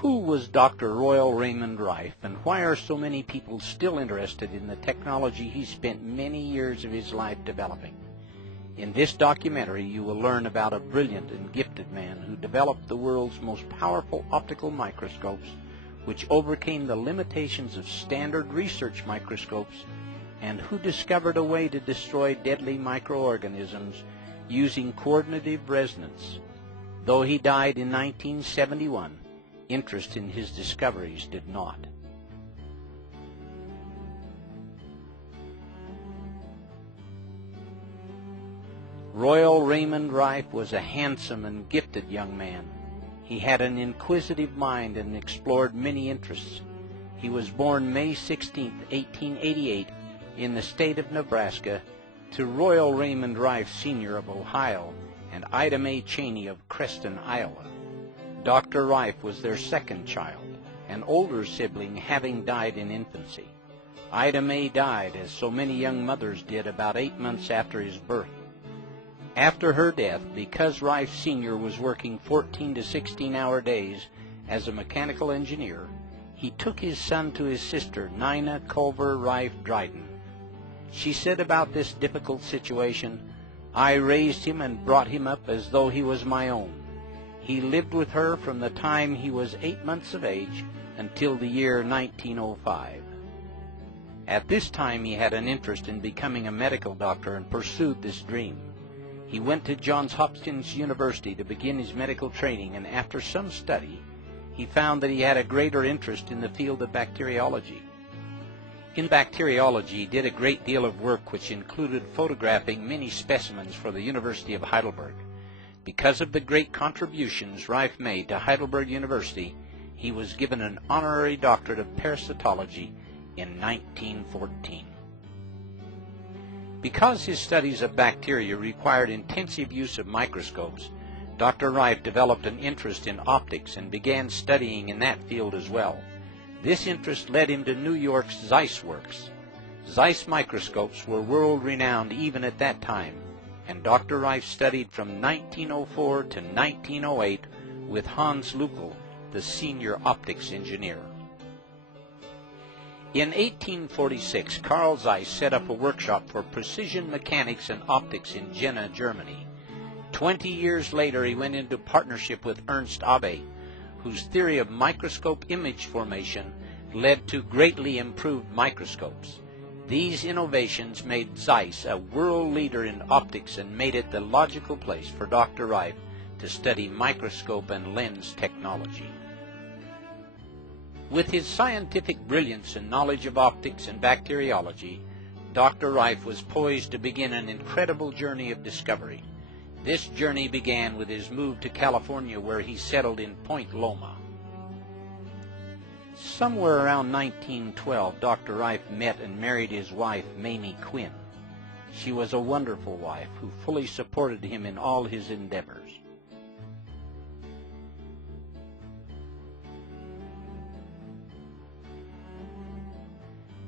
Who was Dr. Royal Raymond Rife, and why are so many people still interested in the technology he spent many years of his life developing? In this documentary, you will learn about a brilliant and gifted man who developed the world's most powerful optical microscopes, which overcame the limitations of standard research microscopes, and who discovered a way to destroy deadly microorganisms using coordinative resonance. Though he died in 1971, interest in his discoveries did not. Royal Raymond Rife was a handsome and gifted young man. He had an inquisitive mind and explored many interests. He was born May 16, 1888, in the state of Nebraska, to Royal Raymond Rife Sr. of Ohio and Ida Mae Cheney of Creston, Iowa. Dr. Rife was their second child, an older sibling having died in infancy. Ida Mae died, as so many young mothers did, about 8 months after his birth. After her death, because Rife Sr. was working 14 to 16-hour days as a mechanical engineer, he took his son to his sister, Nina Culver Rife Dryden. She said about this difficult situation, "I raised him and brought him up as though he was my own. He lived with her from the time he was 8 months of age until the year 1905. At this time he had an interest in becoming a medical doctor and pursued this dream. He went to Johns Hopkins University to begin his medical training, and after some study, he found that he had a greater interest in the field of bacteriology. In bacteriology, he did a great deal of work which included photographing many specimens for the University of Heidelberg. Because of the great contributions Rife made to Heidelberg University, he was given an honorary doctorate of parasitology in 1914. Because his studies of bacteria required intensive use of microscopes, Dr. Rife developed an interest in optics and began studying in that field as well. This interest led him to New York's Zeiss Works. Zeiss microscopes were world-renowned even at that time, and Dr. Rife studied from 1904 to 1908 with Hans Lückel, the senior optics engineer. In 1846, Carl Zeiss set up a workshop for precision mechanics and optics in Jena, Germany. 20 years later, he went into partnership with Ernst Abbe, whose theory of microscope image formation led to greatly improved microscopes. These innovations made Zeiss a world leader in optics and made it the logical place for Dr. Rife to study microscope and lens technology. With his scientific brilliance and knowledge of optics and bacteriology, Dr. Rife was poised to begin an incredible journey of discovery. This journey began with his move to California, where he settled in Point Loma. Somewhere around 1912, Dr. Rife met and married his wife, Mamie Quinn. She was a wonderful wife who fully supported him in all his endeavors.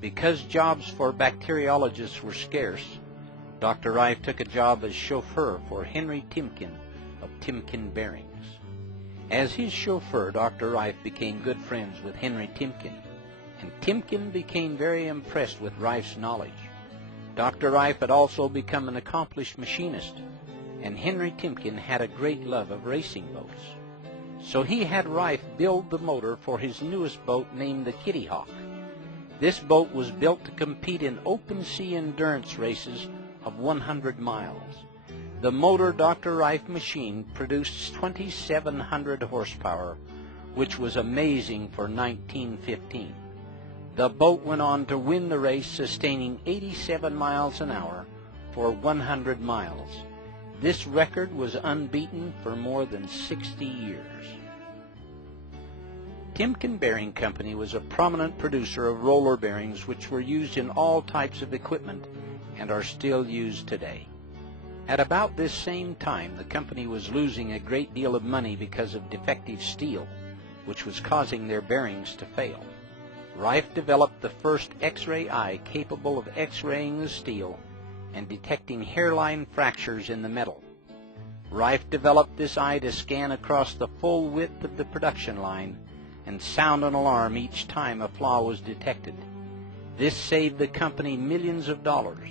Because jobs for bacteriologists were scarce, Dr. Rife took a job as chauffeur for Henry Timken of Timken Bearings. As his chauffeur, Dr. Rife became good friends with Henry Timken, and Timken became very impressed with Rife's knowledge. Dr. Rife had also become an accomplished machinist, and Henry Timken had a great love of racing boats. So he had Rife build the motor for his newest boat named the Kitty Hawk. This boat was built to compete in open sea endurance races of 100 miles. The motor Dr. Rife machined produced 2,700 horsepower, which was amazing for 1915. The boat went on to win the race, sustaining 87 miles an hour for 100 miles. This record was unbeaten for more than 60 years. Timken Bearing Company was a prominent producer of roller bearings which were used in all types of equipment and are still used today. At about this same time, the company was losing a great deal of money because of defective steel, which was causing their bearings to fail. Rife developed the first X-ray eye capable of X-raying the steel and detecting hairline fractures in the metal. Rife developed this eye to scan across the full width of the production line, and sound an alarm each time a flaw was detected. This saved the company millions of dollars.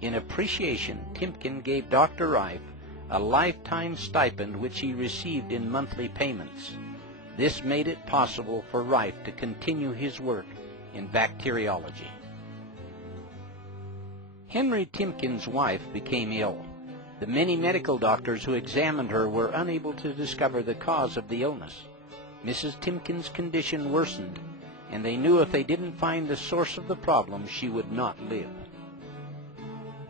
In appreciation, Timken gave Dr. Rife a lifetime stipend which he received in monthly payments. This made it possible for Rife to continue his work in bacteriology. Henry Timken's wife became ill. The many medical doctors who examined her were unable to discover the cause of the illness. Mrs. Timken's condition worsened, and they knew if they didn't find the source of the problem, she would not live.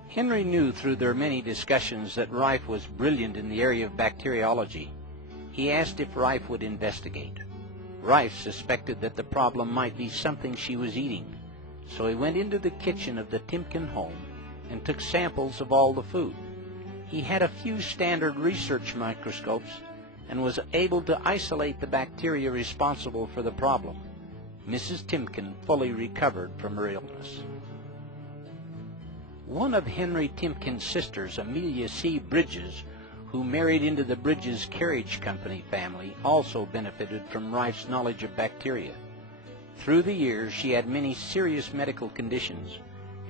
Henry knew through their many discussions that Rife was brilliant in the area of bacteriology. He asked if Rife would investigate. Rife suspected that the problem might be something she was eating, so he went into the kitchen of the Timken home and took samples of all the food. He had a few standard research microscopes and was able to isolate the bacteria responsible for the problem. Mrs. Timken fully recovered from her illness. One of Henry Timken's sisters, Amelia C. Bridges, who married into the Bridges Carriage Company family, also benefited from Rife's knowledge of bacteria. Through the years, she had many serious medical conditions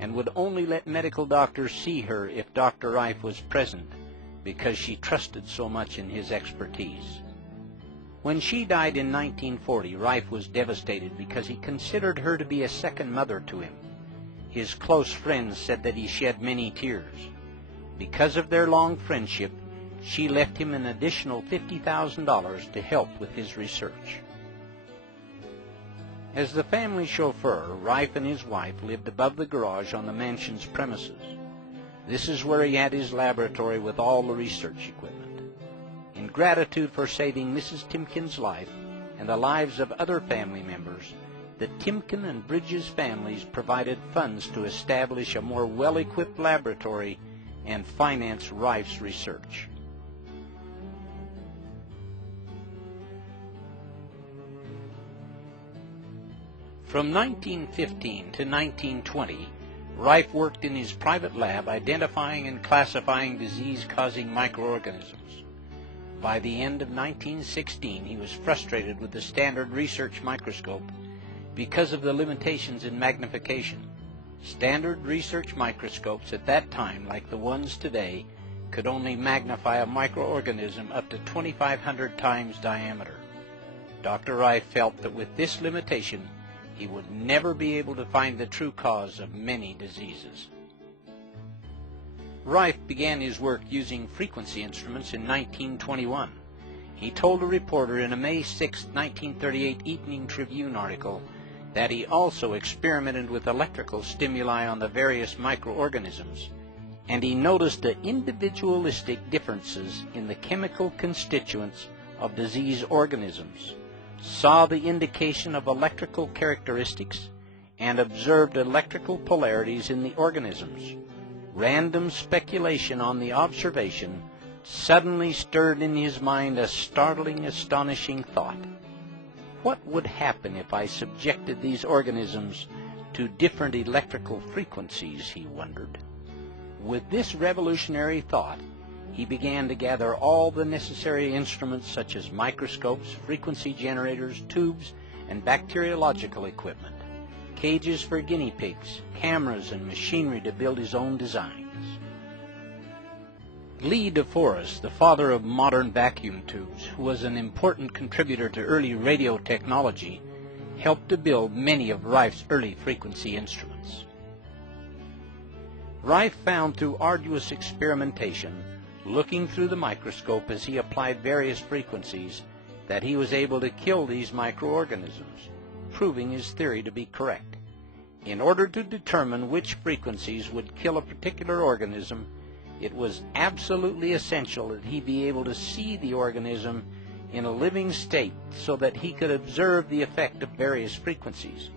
and would only let medical doctors see her if Dr. Rife was present, because she trusted so much in his expertise. When she died in 1940, Rife was devastated because he considered her to be a second mother to him. His close friends said that he shed many tears. Because of their long friendship, she left him an additional $50,000 to help with his research. As the family chauffeur, Rife and his wife lived above the garage on the mansion's premises. This is where he had his laboratory with all the research equipment. In gratitude for saving Mrs. Timken's life and the lives of other family members, the Timken and Bridges families provided funds to establish a more well-equipped laboratory and finance Rife's research. From 1915 to 1920, Rife worked in his private lab identifying and classifying disease-causing microorganisms. By the end of 1916, he was frustrated with the standard research microscope because of the limitations in magnification. Standard research microscopes at that time, like the ones today, could only magnify a microorganism up to 2,500 times diameter. Dr. Rife felt that with this limitation, he would never be able to find the true cause of many diseases. Rife began his work using frequency instruments in 1921. He told a reporter in a May 6, 1938 Evening Tribune article that he also experimented with electrical stimuli on the various microorganisms, and he noticed the individualistic differences in the chemical constituents of disease organisms, saw the indication of electrical characteristics, and observed electrical polarities in the organisms. Random speculation on the observation suddenly stirred in his mind a startling, astonishing thought. What would happen if I subjected these organisms to different electrical frequencies, he wondered. With this revolutionary thought, he began to gather all the necessary instruments such as microscopes, frequency generators, tubes, and bacteriological equipment, cages for guinea pigs, cameras, and machinery to build his own designs. Lee DeForest, the father of modern vacuum tubes, who was an important contributor to early radio technology, helped to build many of Rife's early frequency instruments. Rife found through arduous experimentation, looking through the microscope as he applied various frequencies, that he was able to kill these microorganisms, proving his theory to be correct. In order to determine which frequencies would kill a particular organism, it was absolutely essential that he be able to see the organism in a living state so that he could observe the effect of various frequencies.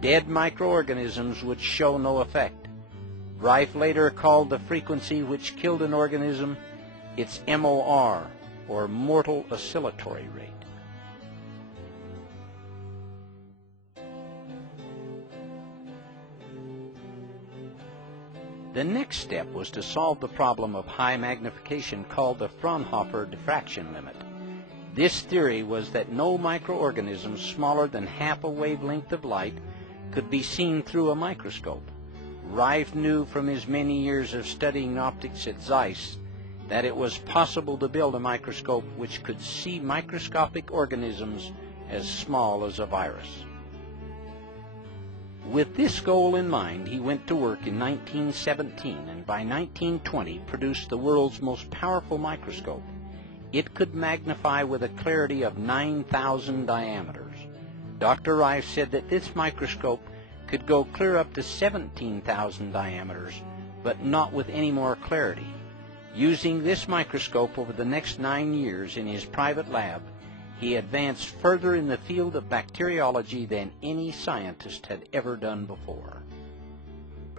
Dead microorganisms would show no effect. Rife later called the frequency which killed an organism its MOR, or mortal oscillatory rate. The next step was to solve the problem of high magnification called the Fraunhofer diffraction limit. This theory was that no microorganism smaller than half a wavelength of light could be seen through a microscope. Rife knew from his many years of studying optics at Zeiss that it was possible to build a microscope which could see microscopic organisms as small as a virus. With this goal in mind, he went to work in 1917 and by 1920 produced the world's most powerful microscope. It could magnify with a clarity of 9,000 diameters. Dr. Rife said that this microscope could go clear up to 17,000 diameters, but not with any more clarity. Using this microscope over the next 9 years in his private lab, he advanced further in the field of bacteriology than any scientist had ever done before.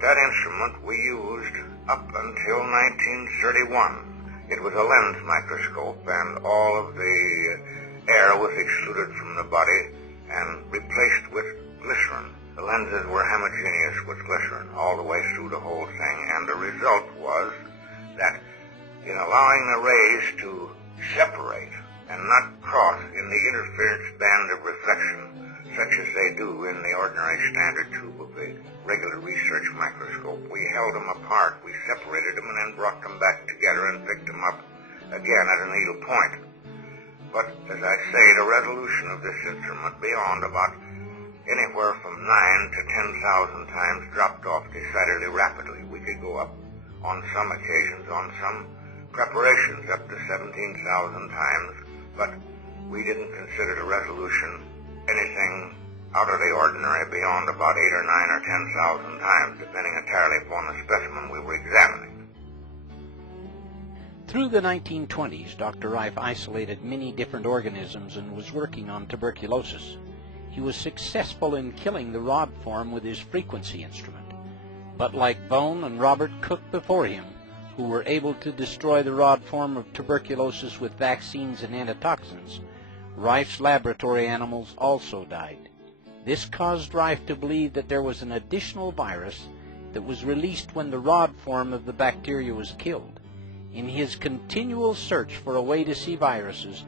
That instrument we used up until 1931. It was a lens microscope, and all of the air was excluded from the body and replaced with glycerin. The lenses were homogeneous with glycerin all the way through the whole thing, and the result was that in allowing the rays to separate and not cross in the interference band of reflection, such as they do in the ordinary standard tube of the regular research microscope, we held them apart, we separated them, and then brought them back together and picked them up again at a needle point. But, as I say, the resolution of this instrument beyond about anywhere from 9 to 10,000 times dropped off decidedly rapidly. We could go up on some occasions, on some preparations, up to 17,000 times, but we didn't consider the resolution anything out of the ordinary beyond about 8 or 9 or 10,000 times, depending entirely upon the specimen we were examining. Through the 1920s, Dr. Rife isolated many different organisms and was working on tuberculosis. He was successful in killing the rod form with his frequency instrument. But like Bone and Robert Cook before him, who were able to destroy the rod form of tuberculosis with vaccines and antitoxins, Rife's laboratory animals also died. This caused Rife to believe that there was an additional virus that was released when the rod form of the bacteria was killed. In his continual search for a way to see viruses,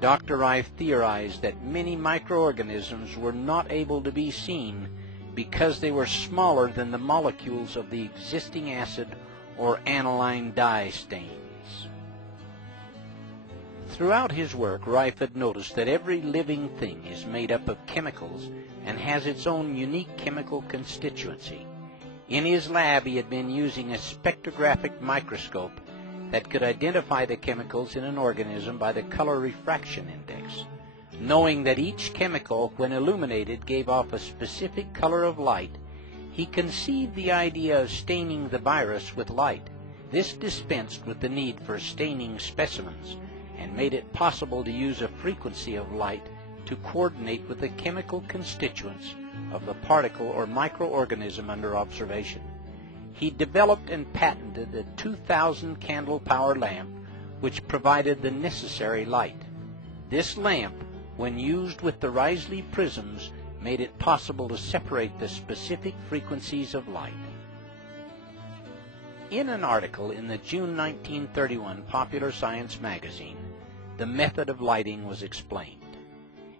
Dr. Rife theorized that many microorganisms were not able to be seen because they were smaller than the molecules of the existing acid or aniline dye stains. Throughout his work, Rife had noticed that every living thing is made up of chemicals and has its own unique chemical constituency. In his lab, he had been using a spectrographic microscope that could identify the chemicals in an organism by the color refraction index. Knowing that each chemical, when illuminated, gave off a specific color of light, he conceived the idea of staining the virus with light. This dispensed with the need for staining specimens and made it possible to use a frequency of light to coordinate with the chemical constituents of the particle or microorganism under observation. He developed and patented a 2,000 candle power lamp which provided the necessary light. This lamp, when used with the Risley prisms, made it possible to separate the specific frequencies of light. In an article in the June 1931 Popular Science magazine, the method of lighting was explained.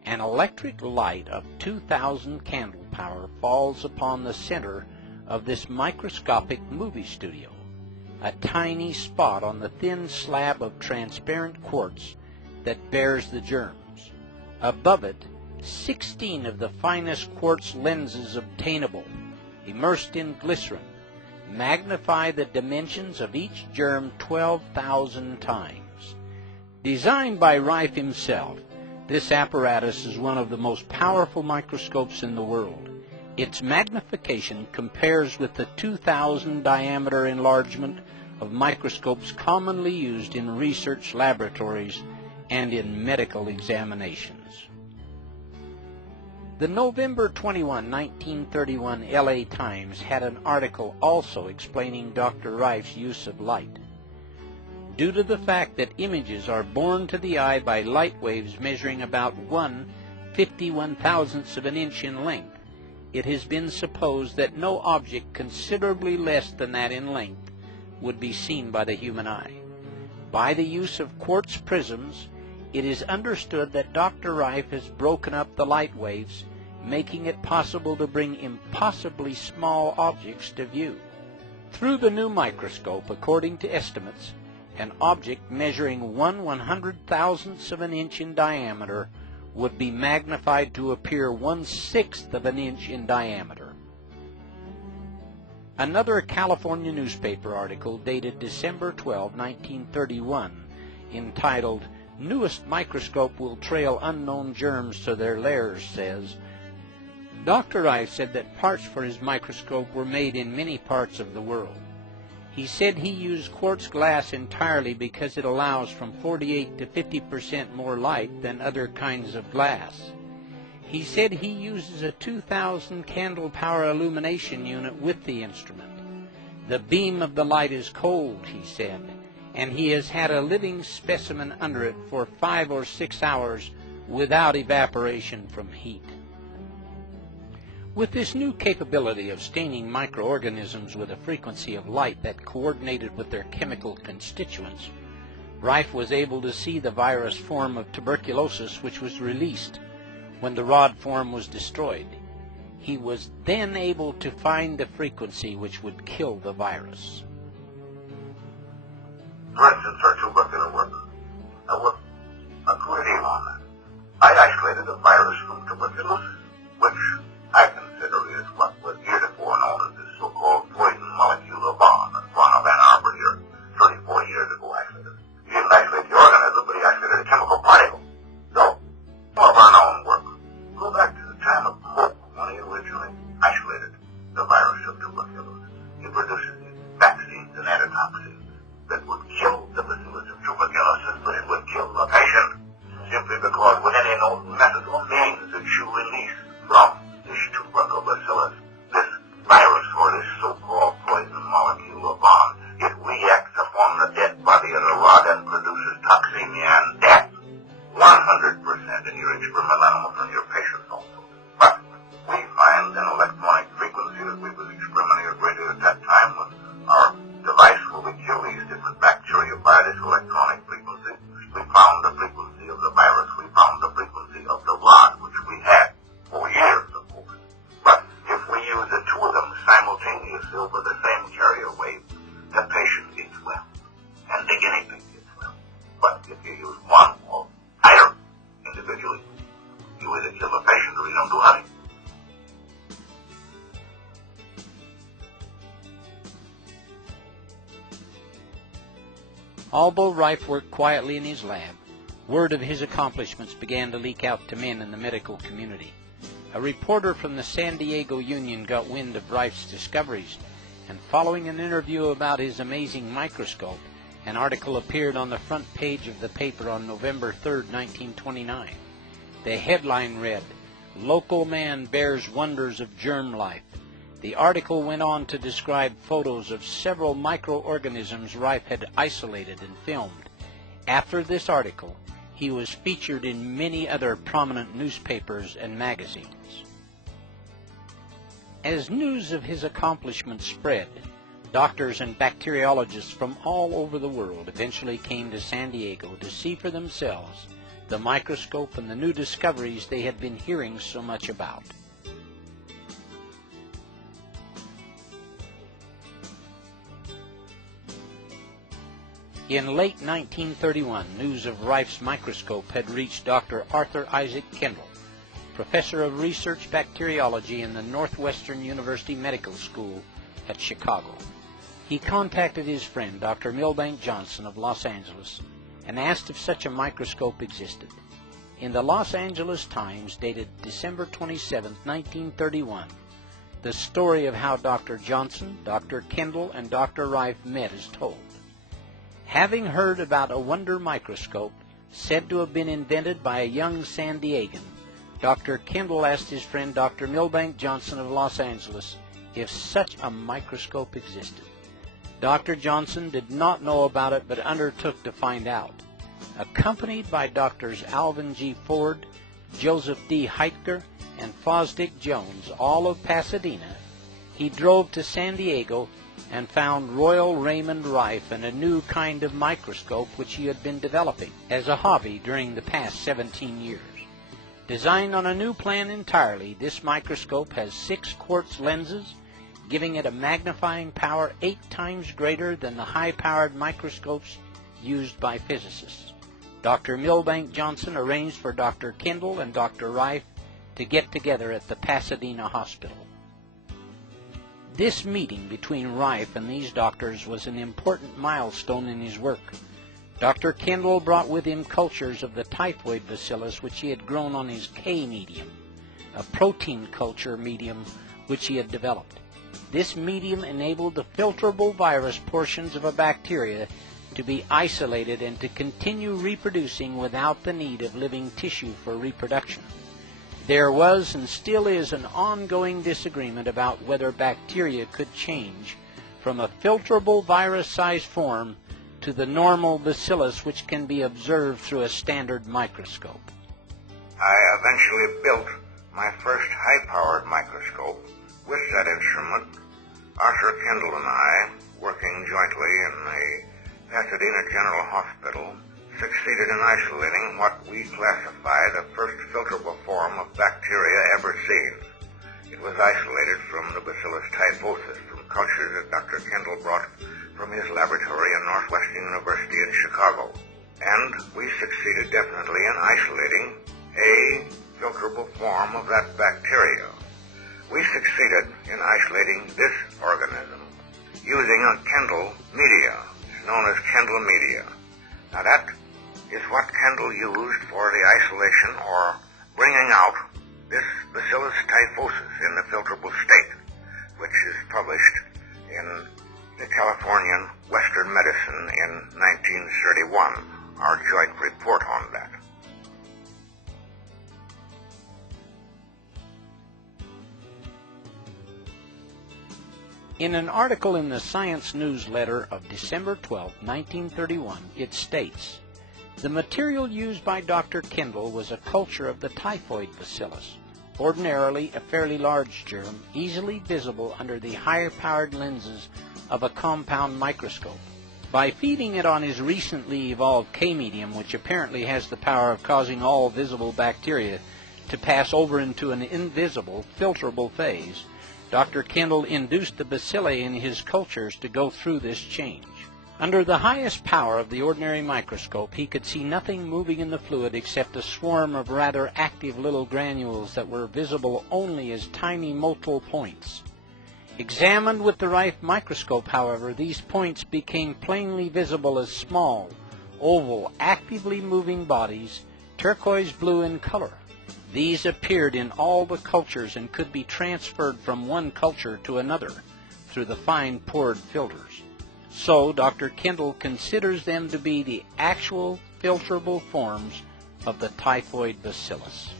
An electric light of 2,000 candle power falls upon the center of this microscopic movie studio, a tiny spot on the thin slab of transparent quartz that bears the germs. Above it, 16 of the finest quartz lenses obtainable, immersed in glycerin, magnify the dimensions of each germ 12,000 times. Designed by Rife himself, this apparatus is one of the most powerful microscopes in the world. Its magnification compares with the 2,000 diameter enlargement of microscopes commonly used in research laboratories and in medical examinations. The November 21, 1931 LA Times had an article also explaining Dr. Rife's use of light. Due to the fact that images are borne to the eye by light waves measuring about 1/51,000th of an inch in length, it has been supposed that no object considerably less than that in length would be seen by the human eye. By the use of quartz prisms, It is understood that Dr. Rife has broken up the light waves, making it possible to bring impossibly small objects to view. Through the new microscope, according to estimates, an object measuring 1/100,000th of an inch in diameter would be magnified to appear 1/6 of an inch in diameter. Another California newspaper article dated December 12, 1931, entitled "Newest Microscope Will Trail Unknown Germs to Their Lairs," says, Dr. Rife said that parts for his microscope were made in many parts of the world. He said he used quartz glass entirely because it allows from 48 to 50% more light than other kinds of glass. He said he uses a 2,000 candle power illumination unit with the instrument. The beam of the light is cold, he said, and he has had a living specimen under it for 5 or 6 hours without evaporation from heat. With this new capability of staining microorganisms with a frequency of light that coordinated with their chemical constituents, Rife was able to see the virus form of tuberculosis which was released when the rod form was destroyed. He was then able to find the frequency which would kill the virus. For instance, our tubercular work. I worked a good deal on that. I isolated the virus from tuberculosis, which I consider is what was heretofore known as the so-called poison molecular bomb that Ron Van Arbor here 34 years ago isolated. He didn't isolate the organism, but he isolated a chemical particle. So, some of our known work go back to the time of Koch when he originally isolated the virus of tuberculosis. He produces vaccines and antitoxins that would kill the bacillus of tuberculosis, but it would kill the patient simply because with any known method or means that you release from this tuberculous, this virus or this so-called poison molecular bomb, it reacts upon the dead body of the rod and produces toxemia and death. 100% in your experimental animals and your patients also. But we find an electronic frequency that we was experimenting with at that time with our device where we kill these different bacteria by this electronic frequency. We found the frequency of the virus. We found the frequency of the rod, which we had for years, of course. But if we use the two of them simultaneously over the same carrier wave, the patient gets well, and the guinea pig gets well. But if you use one or either individually, you either kill the patient or you don't do nothing. Although Rife worked quietly in his lab, word of his accomplishments began to leak out to men in the medical community. A reporter from the San Diego Union got wind of Rife's discoveries, and following an interview about his amazing microscope, an article appeared on the front page of the paper on November 3, 1929. The headline read, "Local Man Bears Wonders of Germ Life." The article went on to describe photos of several microorganisms Rife had isolated and filmed. After this article, he was featured in many other prominent newspapers and magazines. As news of his accomplishments spread, doctors and bacteriologists from all over the world eventually came to San Diego to see for themselves the microscope and the new discoveries they had been hearing so much about. In late 1931, news of Rife's microscope had reached Dr. Arthur Isaac Kendall, professor of research bacteriology in the Northwestern University Medical School at Chicago. He contacted his friend, Dr. Milbank Johnson of Los Angeles, and asked if such a microscope existed. In the Los Angeles Times, dated December 27, 1931, the story of how Dr. Johnson, Dr. Kendall, and Dr. Rife met is told. Having heard about a wonder microscope said to have been invented by a young San Diegan, Dr. Kendall asked his friend Dr. Milbank Johnson of Los Angeles if such a microscope existed. Dr. Johnson did not know about it but undertook to find out. Accompanied by Drs. Alvin G. Ford, Joseph D. Heitker, and Fosdick Jones, all of Pasadena, he drove to San Diego and found Royal Raymond Rife and a new kind of microscope which he had been developing as a hobby during the past 17 years. Designed on a new plan entirely, this microscope has 6 quartz lenses, giving it a magnifying power 8 times greater than the high-powered microscopes used by physicists. Dr. Milbank Johnson arranged for Dr. Kendall and Dr. Rife to get together at the Pasadena hospital. This meeting between Rife and these doctors was an important milestone in his work. Dr. Kendall brought with him cultures of the typhoid bacillus which he had grown on his K medium, a protein culture medium which he had developed. This medium enabled the filterable virus portions of a bacteria to be isolated and to continue reproducing without the need of living tissue for reproduction. There was and still is an ongoing disagreement about whether bacteria could change from a filterable virus-sized form to the normal bacillus which can be observed through a standard microscope. I eventually built my first high-powered microscope with that instrument. Arthur Kendall and I, working jointly in the Pasadena General Hospital, succeeded in isolating what we classify the first filterable form of bacteria ever seen. It was isolated from the Bacillus typhosus from cultures that Dr. Kendall brought from his laboratory in Northwestern University in Chicago. And we succeeded definitely in isolating a filterable form of that bacteria. We succeeded in isolating this organism using a Kendall media. It's known as Kendall media. Now that is what Kendall used for the isolation or bringing out this Bacillus typhosus in the filterable state, which is published in the Californian Western Medicine in 1931, our joint report on that. In an article in the Science Newsletter of December 12, 1931, it states, "The material used by Dr. Kendall was a culture of the typhoid bacillus, ordinarily a fairly large germ, easily visible under the higher-powered lenses of a compound microscope. By feeding it on his recently evolved K-medium, which apparently has the power of causing all visible bacteria to pass over into an invisible, filterable phase, Dr. Kendall induced the bacilli in his cultures to go through this change. Under the highest power of the ordinary microscope, he could see nothing moving in the fluid except a swarm of rather active little granules that were visible only as tiny motile points. Examined with the Rife microscope, however, these points became plainly visible as small, oval, actively moving bodies, turquoise blue in color. These appeared in all the cultures and could be transferred from one culture to another through the fine pored filters. So Dr. Kendall considers them to be the actual filterable forms of the typhoid bacillus."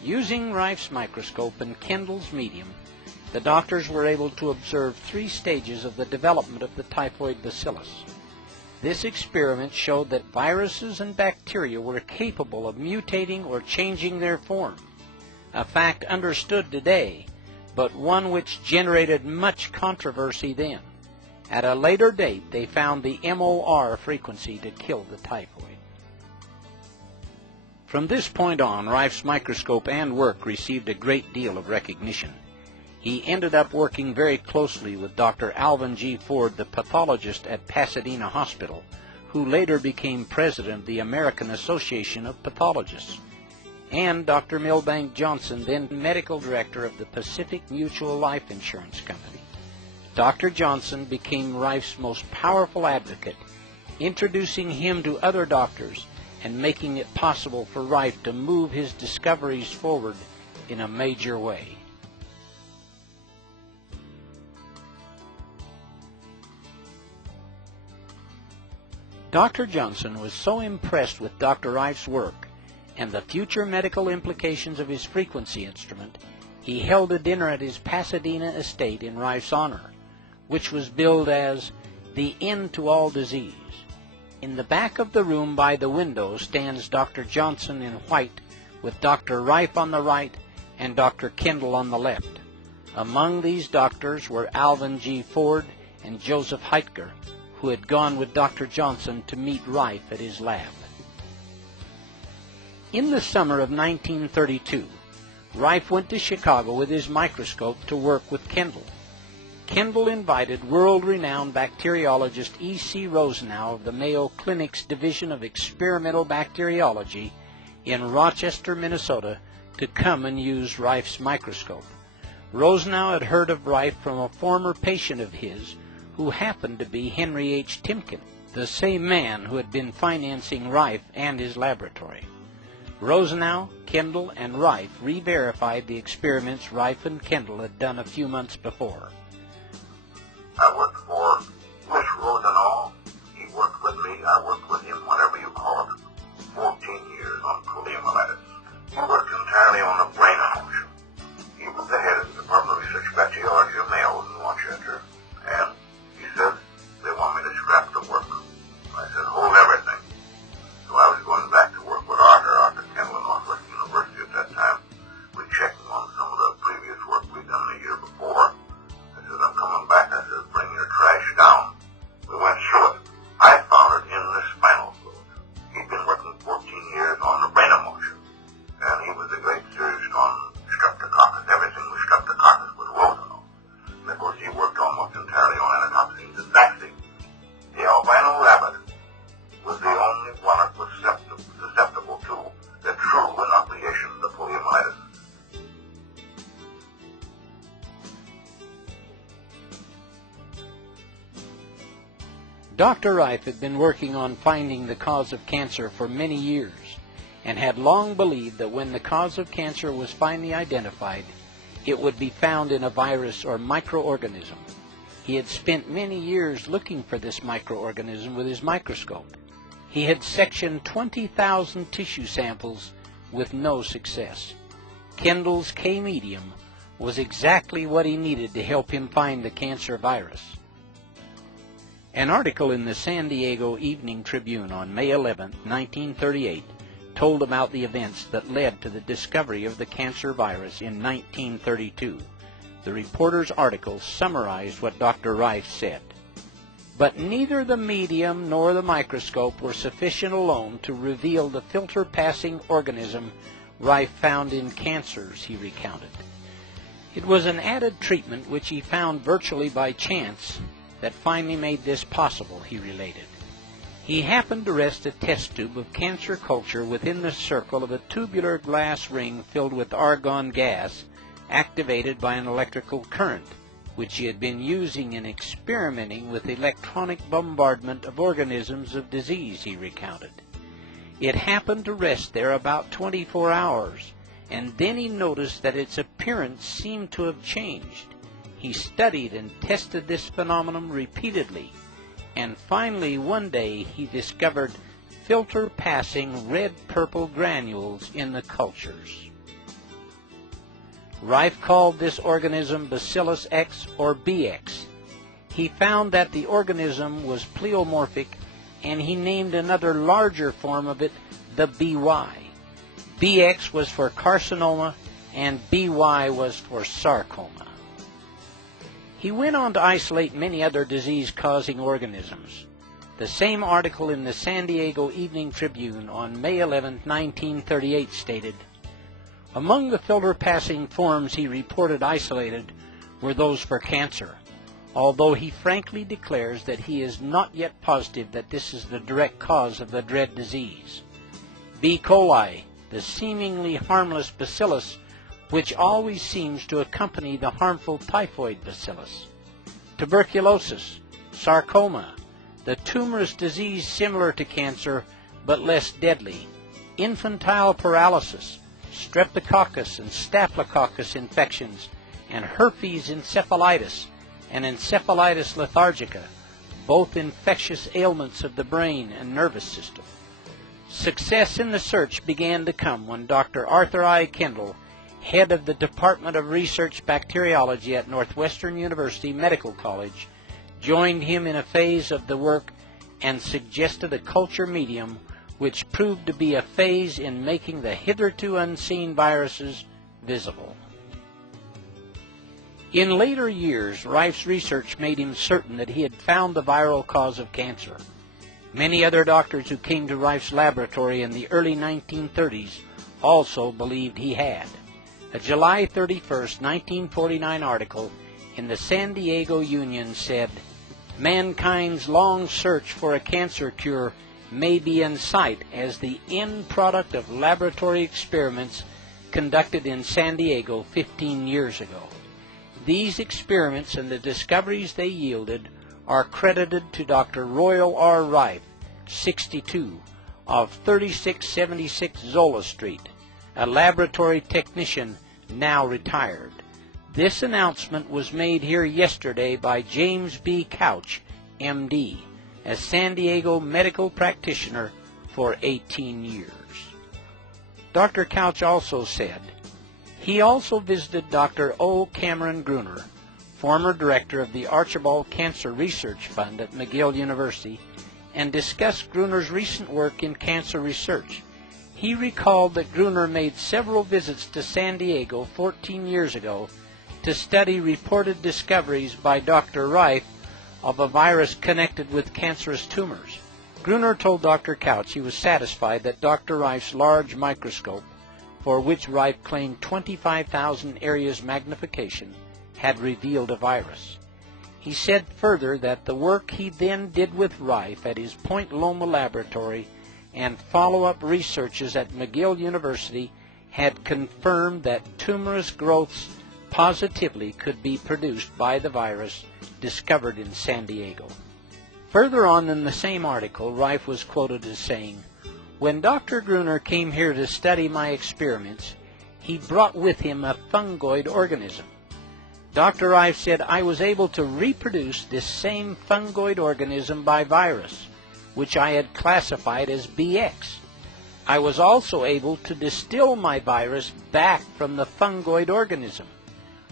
Using Rife's microscope and Kendall's medium, the doctors were able to observe 3 stages of the development of the typhoid bacillus. This experiment showed that viruses and bacteria were capable of mutating or changing their form, a fact understood today, but one which generated much controversy then. At a later date, they found the MOR frequency to kill the typhoid. From this point on, Rife's microscope and work received a great deal of recognition. He ended up working very closely with Dr. Alvin G. Ford, the pathologist at Pasadena Hospital, who later became president of the American Association of Pathologists, and Dr. Milbank Johnson, then medical director of the Pacific Mutual Life Insurance Company. Dr. Johnson became Rife's most powerful advocate, introducing him to other doctors and making it possible for Rife to move his discoveries forward in a major way. Dr. Johnson was so impressed with Dr. Rife's work and the future medical implications of his frequency instrument, he held a dinner at his Pasadena estate in Rife's honor, which was billed as the end to all disease. In the back of the room by the window stands Dr. Johnson in white, with Dr. Rife on the right and Dr. Kendall on the left. Among these doctors were Alvin G. Ford and Joseph Heitger, who had gone with Dr. Johnson to meet Rife at his lab. In the summer of 1932, Rife went to Chicago with his microscope to work with Kendall. Kendall invited world-renowned bacteriologist E.C. Rosenau of the Mayo Clinic's Division of Experimental Bacteriology in Rochester, Minnesota, to come and use Rife's microscope. Rosenau had heard of Rife from a former patient of his who happened to be Henry H. Timken, the same man who had been financing Rife and his laboratory. Rosenau, Kendall, and Rife re-verified the experiments Rife and Kendall had done a few months before. I worked for Miss Rosenau. He worked with me. I worked with him, whatever you call it, 14 years on poliomyelitis. He worked entirely on the brain emotion. He was the head of the Department of Research Bacteriology of Mayo in Rochester, and he said, they want me to scrap the work. I said, hold everything. So I was going back to work with Arthur Kendall at Northwestern University at that time. We checked on some of the previous work we'd done the year before. I said, I'm coming back. I said, bring your trash down. We went through it. I found it in the spinal fluid. He'd been working 14 years on the brain emotion, and he was a great theorist on streptococcus. Everything with streptococcus was Rosenau. And of course, he worked almost entirely on anatoxins and vaccines. The albino rabbit was the only one that was susceptible to the true inoculation of the poliomyelitis. Dr. Rife had been working on finding the cause of cancer for many years and had long believed that when the cause of cancer was finally identified, it would be found in a virus or microorganism. He had spent many years looking for this microorganism with his microscope. He had sectioned 20,000 tissue samples with no success. Kendall's K-medium was exactly what he needed to help him find the cancer virus. An article in the San Diego Evening Tribune on May 11, 1938, told about the events that led to the discovery of the cancer virus in 1932. The reporter's article summarized what Dr. Rife said. But neither the medium nor the microscope were sufficient alone to reveal the filter-passing organism Rife found in cancers, he recounted. It was an added treatment which he found virtually by chance that finally made this possible, he related. He happened to rest a test tube of cancer culture within the circle of a tubular glass ring filled with argon gas activated by an electrical current, which he had been using in experimenting with electronic bombardment of organisms of disease, he recounted. It happened to rest there about 24 hours, and then he noticed that its appearance seemed to have changed. He studied and tested this phenomenon repeatedly, and finally one day he discovered filter-passing red-purple granules in the cultures. Rife called this organism Bacillus X or BX. He found that the organism was pleomorphic, and he named another larger form of it the BY. BX was for carcinoma, and BY was for sarcoma. He went on to isolate many other disease-causing organisms. The same article in the San Diego Evening Tribune on May 11, 1938 stated, among the filter-passing forms he reported isolated were those for cancer, although he frankly declares that he is not yet positive that this is the direct cause of the dread disease. B. coli, the seemingly harmless bacillus, which always seems to accompany the harmful typhoid bacillus. Tuberculosis, sarcoma, the tumorous disease similar to cancer but less deadly, infantile paralysis, streptococcus and staphylococcus infections, and herpes encephalitis and encephalitis lethargica, both infectious ailments of the brain and nervous system. Success in the search began to come when Dr. Arthur I. Kendall, head of the Department of Research Bacteriology at Northwestern University Medical College, joined him in a phase of the work and suggested a culture medium which proved to be a phase in making the hitherto unseen viruses visible. In later years, Rife's research made him certain that he had found the viral cause of cancer. Many other doctors who came to Rife's laboratory in the early 1930s also believed he had. A July 31, 1949 article in the San Diego Union said, "Mankind's long search for a cancer cure may be in sight as the end product of laboratory experiments conducted in San Diego 15 years ago. These experiments and the discoveries they yielded are credited to Dr. Royal R. Rife, 62, of 3676 Zola Street, a laboratory technician now retired. This announcement was made here yesterday by James B. Couch, M.D., a San Diego medical practitioner for 18 years. Dr. Couch also said, he also visited Dr. O. Cameron Gruner, former director of the Archibald Cancer Research Fund at McGill University, and discussed Gruner's recent work in cancer research. He recalled that Gruner made several visits to San Diego 14 years ago to study reported discoveries by Dr. Rife of a virus connected with cancerous tumors. Gruner told Dr. Couch he was satisfied that Dr. Rife's large microscope, for which Rife claimed 25,000 areas magnification, had revealed a virus. He said further that the work he then did with Rife at his Point Loma laboratory and follow-up researches at McGill University had confirmed that tumorous growths positively could be produced by the virus discovered in San Diego. Further on in the same article, Rife was quoted as saying, "When Dr. Gruner came here to study my experiments, he brought with him a fungoid organism. Dr. Rife said I was able to reproduce this same fungoid organism by virus, which I had classified as BX. I was also able to distill my virus back from the fungoid organism.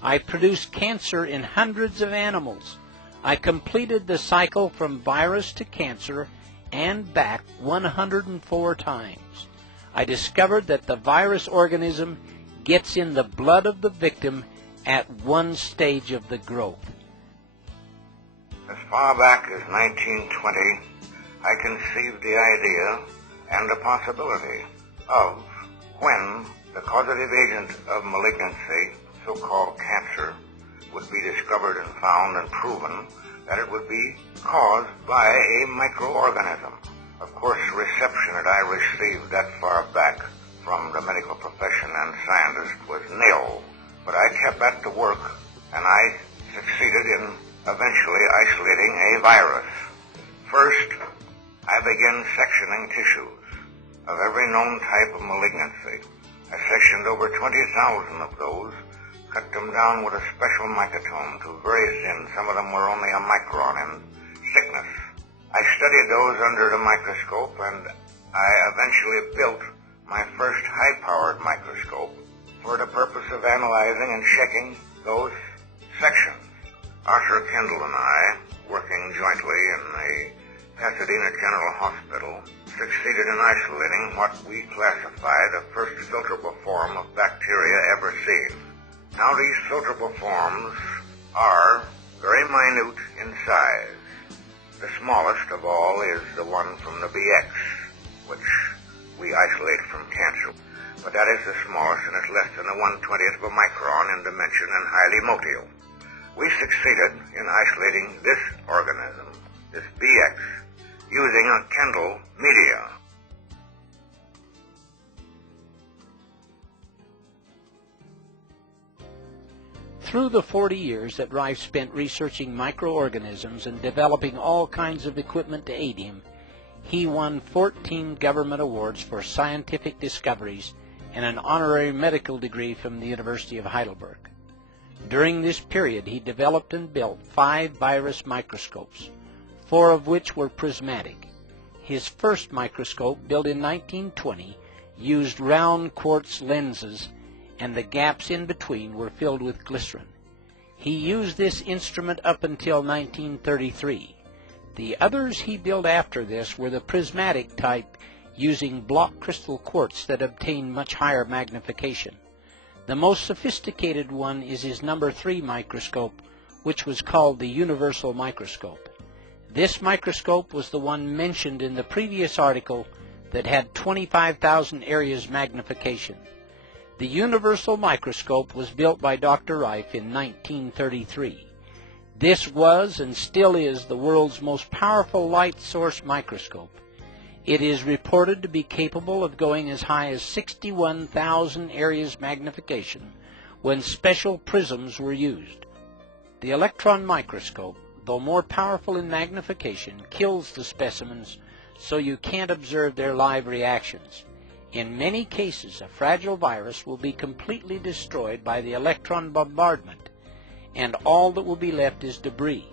I produced cancer in hundreds of animals. I completed the cycle from virus to cancer and back 104 times. I discovered that the virus organism gets in the blood of the victim at one stage of the growth." As far back as 1920, I conceived the idea and the possibility of when the causative agent of malignancy, so-called cancer, would be discovered and found and proven that it would be caused by a microorganism. Of course, the reception that I received that far back from the medical profession and scientists was nil, but I kept at the work and I succeeded in eventually isolating a virus. First, I began sectioning tissues of every known type of malignancy. I sectioned over 20,000 of those, cut them down with a special microtome to very thin. Some of them were only a micron in thickness. I studied those under the microscope, and I eventually built my first high-powered microscope for the purpose of analyzing and checking those sections. Arthur Kendall and I, working jointly in the Pasadena General Hospital, succeeded in isolating what we classify the first filterable form of bacteria ever seen. Now, these filterable forms are very minute in size. The smallest of all is the one from the BX, which we isolate from cancer. But that is the smallest, and it's less than a 1/20th of a micron in dimension and highly motile. We succeeded in isolating this organism, this BX, using a Kendall media. Through the 40 years that Rife spent researching microorganisms and developing all kinds of equipment to aid him, he won 14 government awards for scientific discoveries and an honorary medical degree from the University of Heidelberg. During this period, he developed and built 5 virus microscopes, 4 of which were prismatic. His first microscope, built in 1920, used round quartz lenses, and the gaps in between were filled with glycerin. He used this instrument up until 1933. The others he built after this were the prismatic type, using block crystal quartz that obtained much higher magnification. The most sophisticated one is his number 3 microscope, which was called the universal microscope. This microscope was the one mentioned in the previous article that had 25,000 areas magnification. The universal microscope was built by Dr. Rife in 1933. This was and still is the world's most powerful light source microscope. It is reported to be capable of going as high as 61,000 areas magnification when special prisms were used. The electron microscope, though more powerful in magnification, kills the specimens so you can't observe their live reactions. In many cases, a fragile virus will be completely destroyed by the electron bombardment, and all that will be left is debris.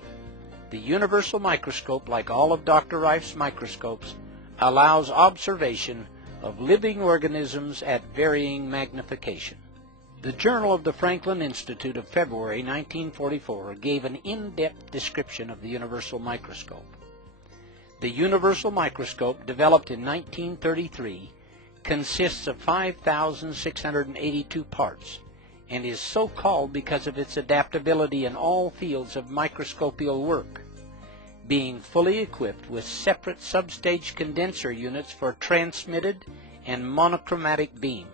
The universal microscope, like all of Dr. Rife's microscopes, allows observation of living organisms at varying magnification. The Journal of the Franklin Institute of February 1944 gave an in-depth description of the universal microscope. The universal microscope, developed in 1933, consists of 5,682 parts and is so called because of its adaptability in all fields of microscopical work, being fully equipped with separate substage condenser units for transmitted and monochromatic beam,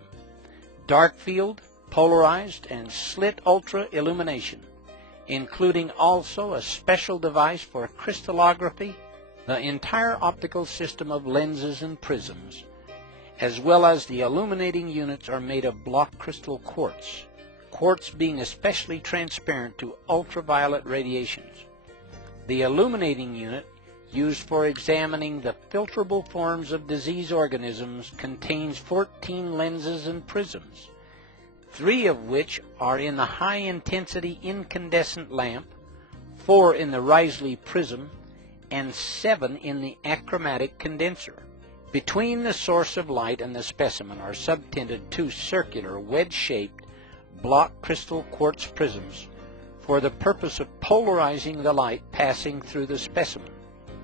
dark field, polarized, and slit ultra illumination, including also a special device for crystallography, the entire optical system of lenses and prisms, as well as the illuminating units are made of block crystal quartz, quartz being especially transparent to ultraviolet radiations. The illuminating unit, used for examining the filterable forms of disease organisms, contains 14 lenses and prisms, 3 of which are in the high-intensity incandescent lamp, 4 in the Risley prism, and 7 in the achromatic condenser. Between the source of light and the specimen are subtended 2 circular, wedge-shaped block crystal quartz prisms for the purpose of polarizing the light passing through the specimen.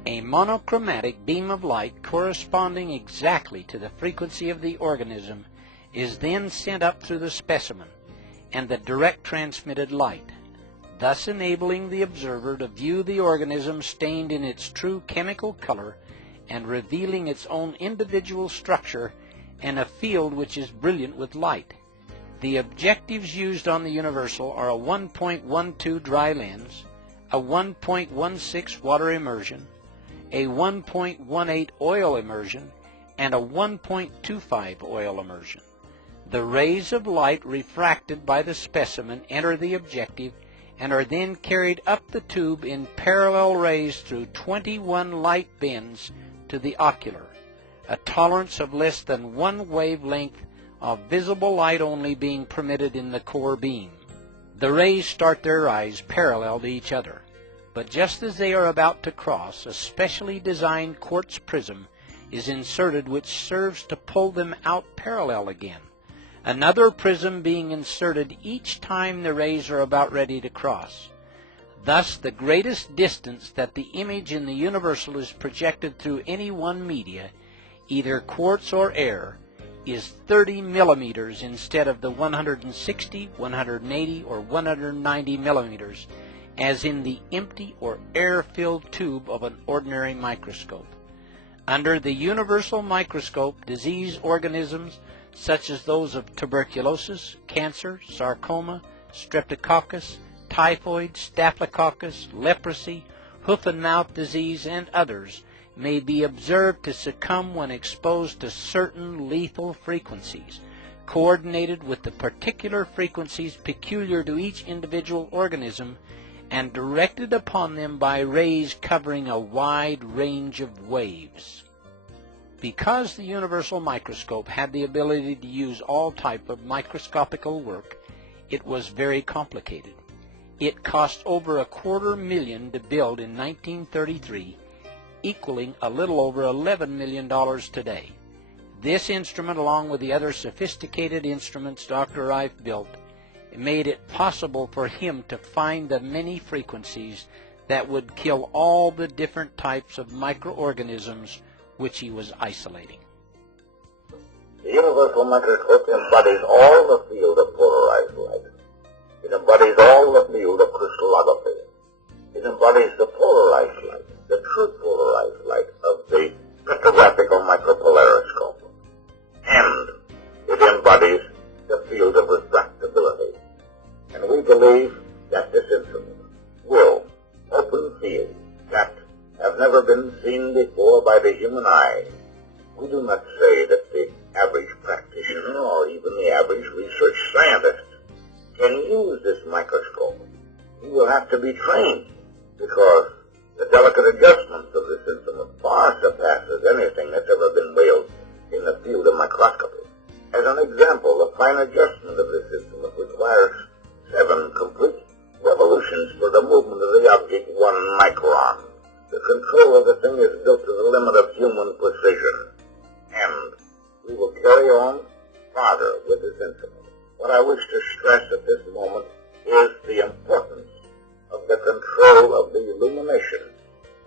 A monochromatic beam of light corresponding exactly to the frequency of the organism is then sent up through the specimen and the direct transmitted light, thus enabling the observer to view the organism stained in its true chemical color and revealing its own individual structure and a field which is brilliant with light. The objectives used on the universal are a 1.12 dry lens, a 1.16 water immersion, a 1.18 oil immersion, and a 1.25 oil immersion. The rays of light refracted by the specimen enter the objective and are then carried up the tube in parallel rays through 21 light bends to the ocular, a tolerance of less than 1 wavelength of visible light only being permitted in the core beam. The rays start their rise parallel to each other, but just as they are about to cross, a specially designed quartz prism is inserted which serves to pull them out parallel again, another prism being inserted each time the rays are about ready to cross. Thus, the greatest distance that the image in the universal is projected through any one media, either quartz or air, is 30 millimeters instead of the 160, 180, or 190 millimeters, as in the empty or air-filled tube of an ordinary microscope. Under the universal microscope, disease organisms such as those of tuberculosis, cancer, sarcoma, streptococcus, typhoid, staphylococcus, leprosy, hoof and mouth disease, and others may be observed to succumb when exposed to certain lethal frequencies, coordinated with the particular frequencies peculiar to each individual organism and directed upon them by rays covering a wide range of waves. Because the universal microscope had the ability to use all type of microscopical work, it was very complicated. It cost over $250,000 to build in 1933, equaling a little over $11 million today. This instrument, along with the other sophisticated instruments Dr. Rife built, made it possible for him to find the many frequencies that would kill all the different types of microorganisms which he was isolating. The universal microscope embodies all the field of polarization. It embodies all the field of crystallography. It embodies the polarized light, the true polarized light of the spectrographical micropolariscope. And it embodies the field of refractability. And we believe that this instrument will open fields that have never been seen before by the human eye. We do not say that the average practitioner or even the average research scientist can use this microscope. He will have to be trained because the delicate adjustments of this instrument far surpasses anything that's ever been wielded in the field of microscopy. As an example, the fine adjustment of this instrument requires 7 complete revolutions for the movement of the object 1 micron. The control of the thing is built to the limit of human precision. And we will carry on farther with this instrument. What I wish to stress at this moment is the importance of the control of the illumination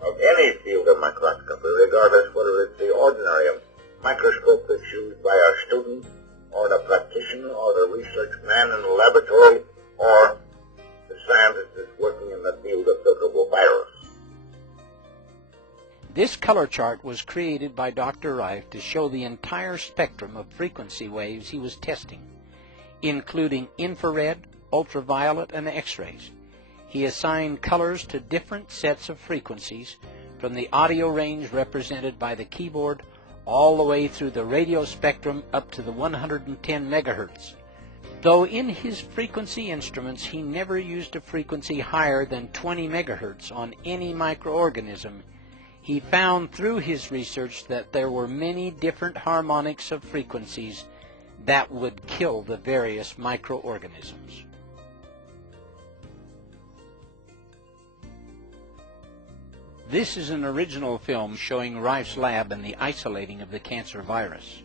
of any field of microscopy, regardless whether it's the ordinary microscope that's used by our student, or the practitioner, or the research man in the laboratory, or the scientist that's working in the field of filterable virus. This color chart was created by Dr. Rife to show the entire spectrum of frequency waves he was testing, including infrared, ultraviolet, and X-rays. He assigned colors to different sets of frequencies from the audio range represented by the keyboard all the way through the radio spectrum up to the 110 megahertz. Though in his frequency instruments he never used a frequency higher than 20 megahertz on any microorganism, he found through his research that there were many different harmonics of frequencies that would kill the various microorganisms. This is an original film showing Rife's lab and the isolating of the cancer virus.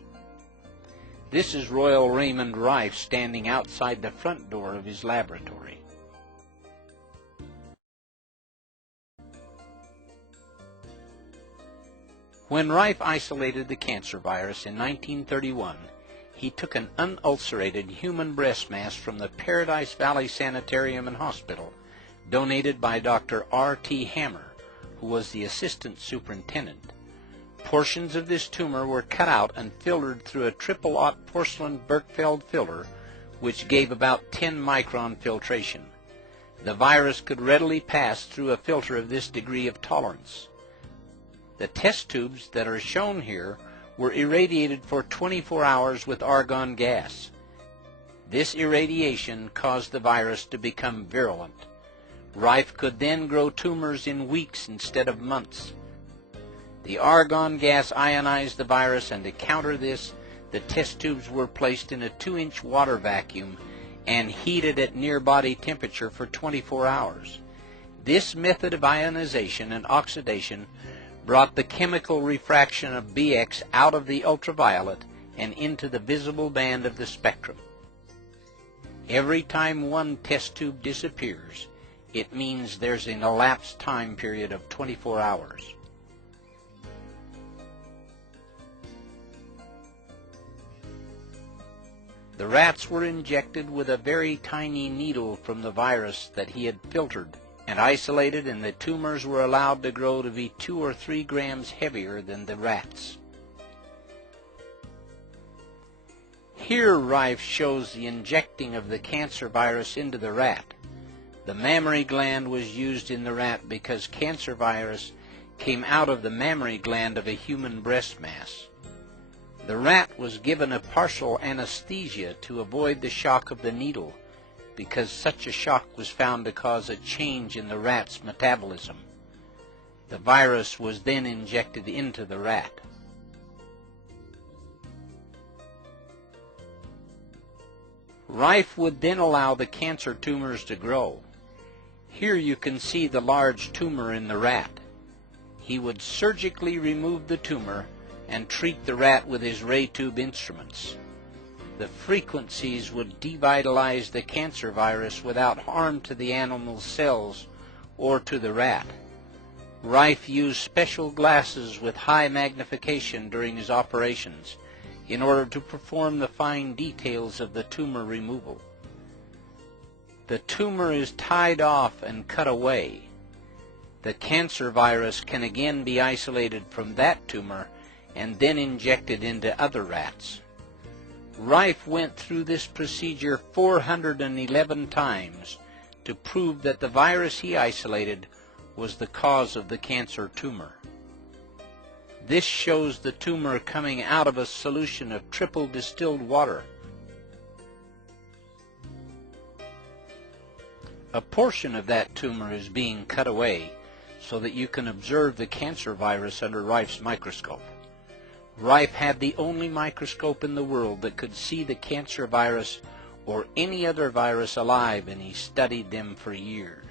This is Royal Raymond Rife standing outside the front door of his laboratory. When Rife isolated the cancer virus in 1931, he took an unulcerated human breast mass from the Paradise Valley Sanitarium and Hospital, donated by Dr. R.T. Hammer, who was the assistant superintendent. Portions of this tumor were cut out and filtered through a triple-aught porcelain Berkefeld filter, which gave about 10 micron filtration. The virus could readily pass through a filter of this degree of tolerance. The test tubes that are shown here were irradiated for 24 hours with argon gas. This irradiation caused the virus to become virulent. Rife could then grow tumors in weeks instead of months. The argon gas ionized the virus, and to counter this, the test tubes were placed in a 2-inch water vacuum and heated at near body temperature for 24 hours. This method of ionization and oxidation brought the chemical refraction of BX out of the ultraviolet and into the visible band of the spectrum. Every time one test tube disappears, it means there's an elapsed time period of 24 hours. The rats were injected with a very tiny needle from the virus that he had filtered and isolated, and the tumors were allowed to grow to be 2 or 3 grams heavier than the rats. Here Rife shows the injecting of the cancer virus into the rat. The mammary gland was used in the rat because cancer virus came out of the mammary gland of a human breast mass. The rat was given a partial anesthesia to avoid the shock of the needle, because such a shock was found to cause a change in the rat's metabolism. The virus was then injected into the rat. Rife would then allow the cancer tumors to grow. Here you can see the large tumor in the rat. He would surgically remove the tumor and treat the rat with his ray tube instruments. The frequencies would devitalize the cancer virus without harm to the animal's cells or to the rat. Rife used special glasses with high magnification during his operations in order to perform the fine details of the tumor removal. The tumor is tied off and cut away. The cancer virus can again be isolated from that tumor and then injected into other rats. Rife went through this procedure 411 times to prove that the virus he isolated was the cause of the cancer tumor. This shows the tumor coming out of a solution of triple distilled water. A portion of that tumor is being cut away so that you can observe the cancer virus under Rife's microscope. Rife had the only microscope in the world that could see the cancer virus or any other virus alive, and he studied them for years.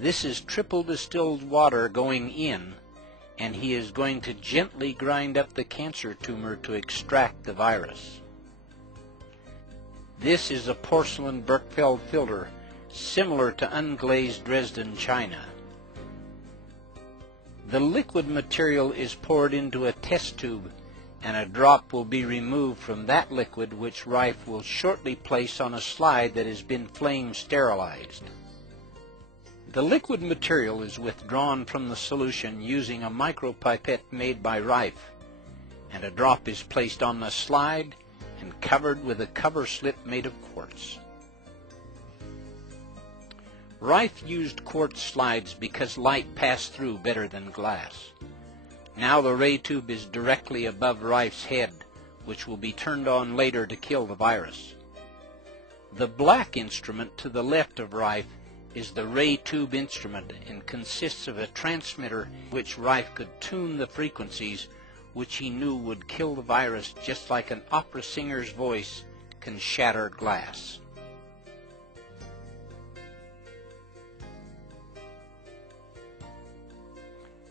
This is triple distilled water going in, and he is going to gently grind up the cancer tumor to extract the virus. This is a porcelain Berkefeld filter similar to unglazed Dresden china. The liquid material is poured into a test tube, and a drop will be removed from that liquid, which Rife will shortly place on a slide that has been flame sterilized. The liquid material is withdrawn from the solution using a micropipette made by Rife, and a drop is placed on the slide and covered with a cover slip made of quartz. Rife used quartz slides because light passed through better than glass. Now the ray tube is directly above Rife's head, which will be turned on later to kill the virus. The black instrument to the left of Rife is the ray tube instrument and consists of a transmitter which Rife could tune the frequencies which he knew would kill the virus, just like an opera singer's voice can shatter glass.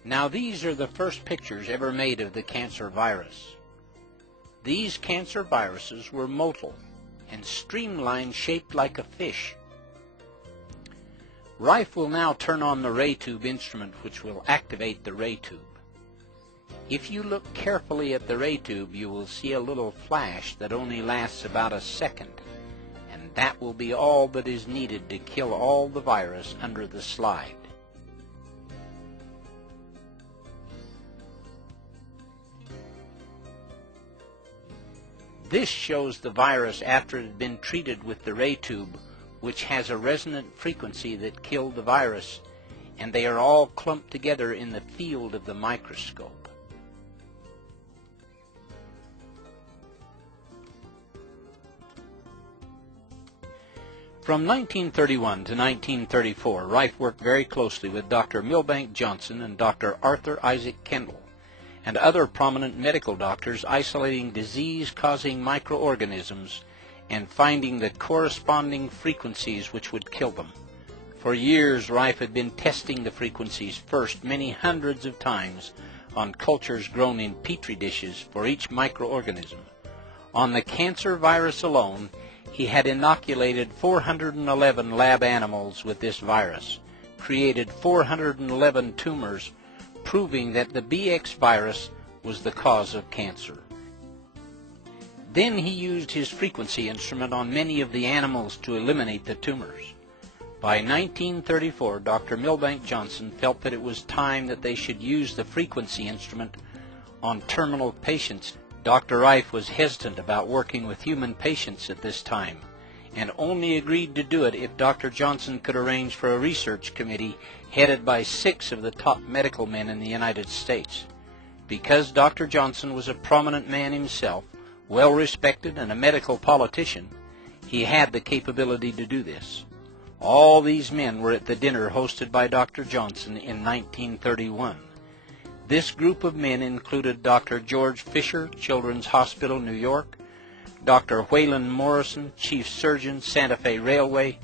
Now these are the first pictures ever made of the cancer virus. These cancer viruses were motile and streamlined, shaped like a fish. Rife will now turn on the ray tube instrument, which will activate the ray tube. If you look carefully at the ray tube, you will see a little flash that only lasts about a second, and that will be all that is needed to kill all the virus under the slide. This shows the virus after it had been treated with the ray tube, which has a resonant frequency that killed the virus, and they are all clumped together in the field of the microscope. From 1931 to 1934, Rife worked very closely with Dr. Milbank Johnson and Dr. Arthur Isaac Kendall and other prominent medical doctors, isolating disease-causing microorganisms and finding the corresponding frequencies which would kill them. For years, Rife had been testing the frequencies first many hundreds of times on cultures grown in petri dishes for each microorganism. On the cancer virus alone, he had inoculated 411 lab animals with this virus, created 411 tumors, proving that the BX virus was the cause of cancer. Then he used his frequency instrument on many of the animals to eliminate the tumors. By 1934, Dr. Milbank Johnson felt that it was time that they should use the frequency instrument on terminal patients. Dr. Rife was hesitant about working with human patients at this time, and only agreed to do it if Dr. Johnson could arrange for a research committee headed by 6 of the top medical men in the United States. Because Dr. Johnson was a prominent man himself, well respected and a medical politician, he had the capability to do this. All these men were at the dinner hosted by Dr. Johnson in 1931. This group of men included Dr. George Fisher, Children's Hospital, New York, Dr. Wayland Morrison, Chief Surgeon, Santa Fe Railway,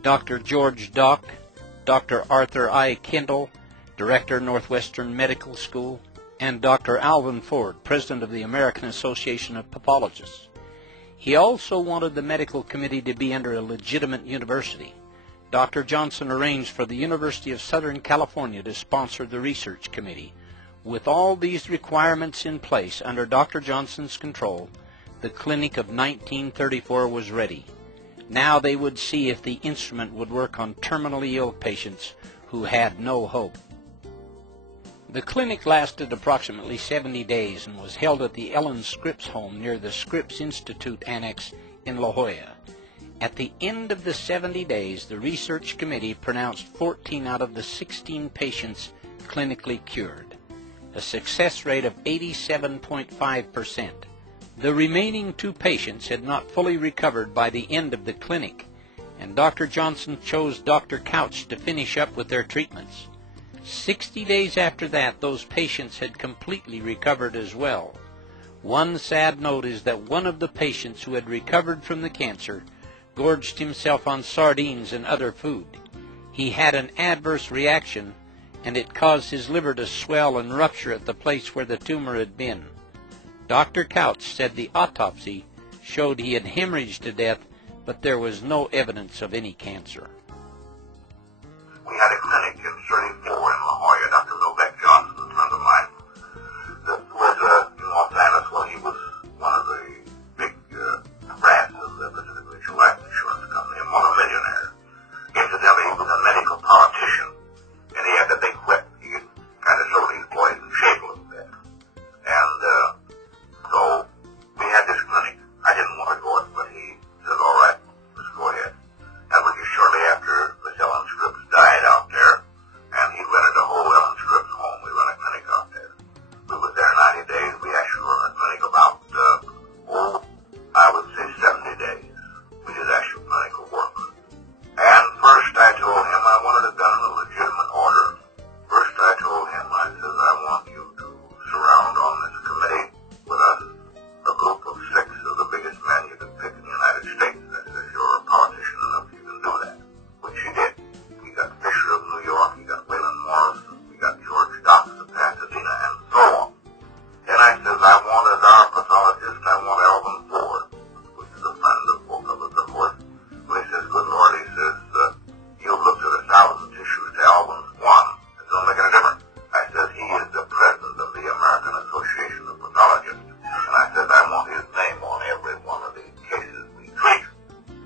Dr. George Dock, Dr. Arthur I. Kendall, Director, Northwestern Medical School, and Dr. Alvin Ford, President of the American Association of Pathologists. He also wanted the medical committee to be under a legitimate university. Dr. Johnson arranged for the University of Southern California to sponsor the research committee, With all these requirements in place under Dr. Johnson's control, the clinic of 1934 was ready. Now they would see if the instrument would work on terminally ill patients who had no hope. The clinic lasted approximately 70 days and was held at the Ellen Scripps home near the Scripps Institute Annex in La Jolla. At the end of the 70 days, the research committee pronounced 14 out of the 16 patients clinically cured, a success rate of 87.5%. The remaining 2 patients had not fully recovered by the end of the clinic, and Dr. Johnson chose Dr. Couch to finish up with their treatments. 60 days after that, those patients had completely recovered as well. One sad note is that one of the patients who had recovered from the cancer gorged himself on sardines and other food. He had an adverse reaction, and it caused his liver to swell and rupture at the place where the tumor had been. Dr. Couch said the autopsy showed he had hemorrhaged to death, but there was no evidence of any cancer. We had a clinic in 34 in La Jolla. Dr. Milbeck Johnson, a friend of mine, that was in Los Angeles when he was one of the big brands of the Pacific Mutual Life Insurance Company, a multimillionaire. Incidentally, he was a medical politician, and he had the big whip. He could kind of show these boys in shape a little bit. And so we had this clinic. I didn't want to go it, but he said, all right, let's go ahead. That was just shortly after Miss Ellen Scripps died out there, and he rented a whole Ellen Scripps home. We run a clinic out there. We was there 90 days. We actually run a clinic about, I would say 70 days. We did actual clinical work. And first I told him I wanted it done in a legitimate order. First I told him, I said, I want you to surround on this committee with us a group of 6 of the biggest men you can pick in the United States. I said, you're a politician enough, you can do that. Which he did. We got Fisher of New York, we got Waylon Morrison, we got George Docks of Pasadena, and so on. Then I said, I want as our pathologist, I want Alvin Ford, which is a friend of both of us, of course. But he says, good Lord, he says, you've looked at 1,000 tissues to Alvin's one. It don't make any difference. I said, he is the president of the American Association of Pathologists. And I said, I want his name on every one of the cases we treat.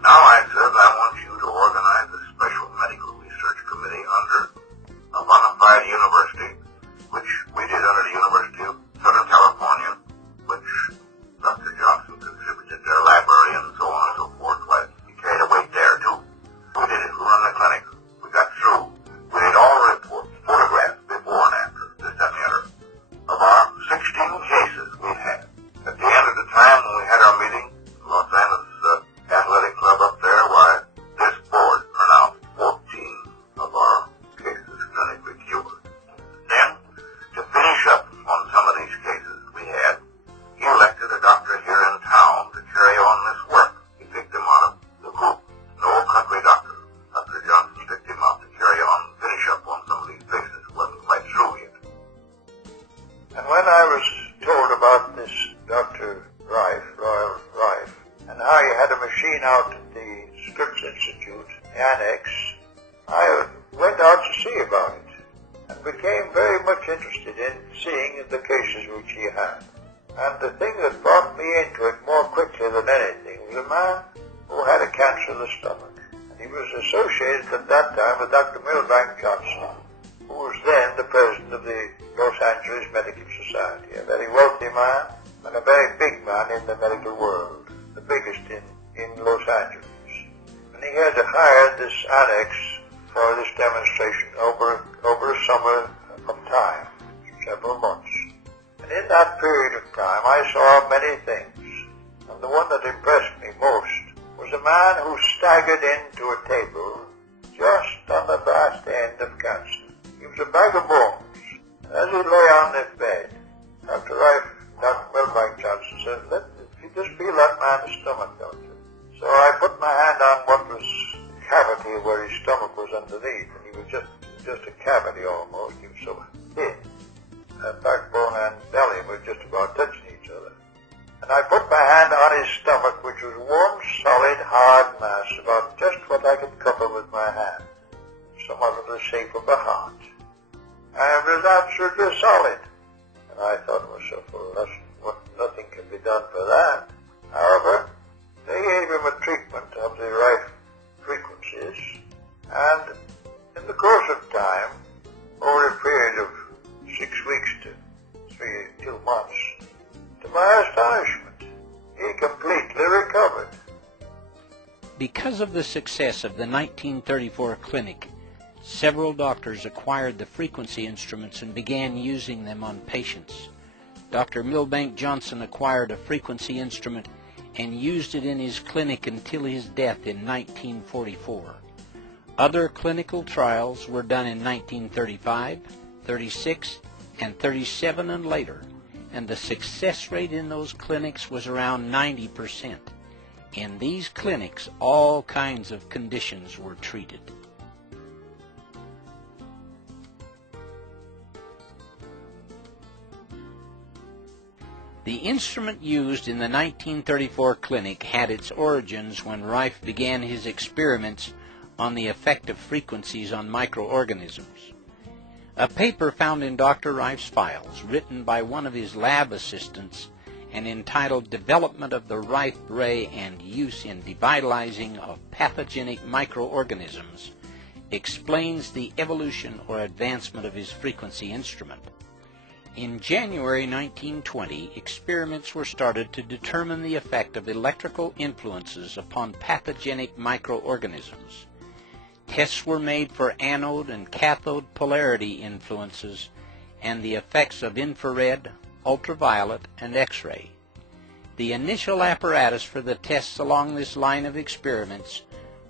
Now I said, I want you to organize a special medical research committee under a bona fide university, which we did under the University of Southern California, which Dr. Johnson contributed their library and so on and so forth. Like, he carried a weight there too. We did it. We run the clinic. We got through. We did all the reports, photographs before and after, this, that, and the other, of our 16 cases we had. At the end of the time when we had our meeting, Los Angeles Athletic Club up there, why, this board pronounced 14 of our cases clinically cured. Then, to finish up on some of these cases we had, he elected a doctor here in town to carry on this work. He picked him out of the group. No country doctor. Dr. Johnson picked him out to carry on and finish up on some of these cases. Wasn't quite through yet. And when I was told about this Dr. Rife, Royal Rife, and how he had a machine out at the Scripps Institute Annex, I went out to see about it and became very much interested in seeing the cases which he had. And the thing that brought me into it more quickly than anything was a man who had a cancer of the stomach. And he was associated at that time with Dr. Milbank Johnson, who was then the president of the Los Angeles Medical Society, a very wealthy man and a very big man in the medical world, the biggest in Los Angeles. And he had hired this annex for this demonstration over a summer of time, several months. And in that period of time, I saw many things. And the one that impressed me most was a man who staggered into a table just on the vast end of cancer. He was a bag of bones. And as he lay on his bed, Dr. Milbank Johnson said, you just feel that man's stomach, don't you? So I put my hand on what was the cavity where his stomach was underneath, and he was just a cavity almost. He was so thin. Backbone and belly were just about touching each other. And I put my hand on his stomach, which was one solid, hard mass, about just what I could cover with my hand, somewhat of the shape of a heart. And it was absolutely solid. so nothing can be done for that. However, they gave him a treatment of the Rife frequencies, and in the course of time, over a period of 6 weeks to 2 months, to my astonishment, he completely recovered. Because of the success of the 1934 clinic, several doctors acquired the frequency instruments and began using them on patients. Dr. Milbank Johnson acquired a frequency instrument and used it in his clinic until his death in 1944. Other clinical trials were done in 1935, 36, and 37 and later, and the success rate in those clinics was around 90%. In these clinics, all kinds of conditions were treated. The instrument used in the 1934 clinic had its origins when Rife began his experiments on the effect of frequencies on microorganisms. A paper found in Dr. Rife's files, written by one of his lab assistants and entitled Development of the Rife Ray and Use in Devitalizing of Pathogenic Microorganisms, explains the evolution or advancement of his frequency instrument. In January 1920, experiments were started to determine the effect of electrical influences upon pathogenic microorganisms. Tests were made for anode and cathode polarity influences and the effects of infrared, ultraviolet, and X-ray. The initial apparatus for the tests along this line of experiments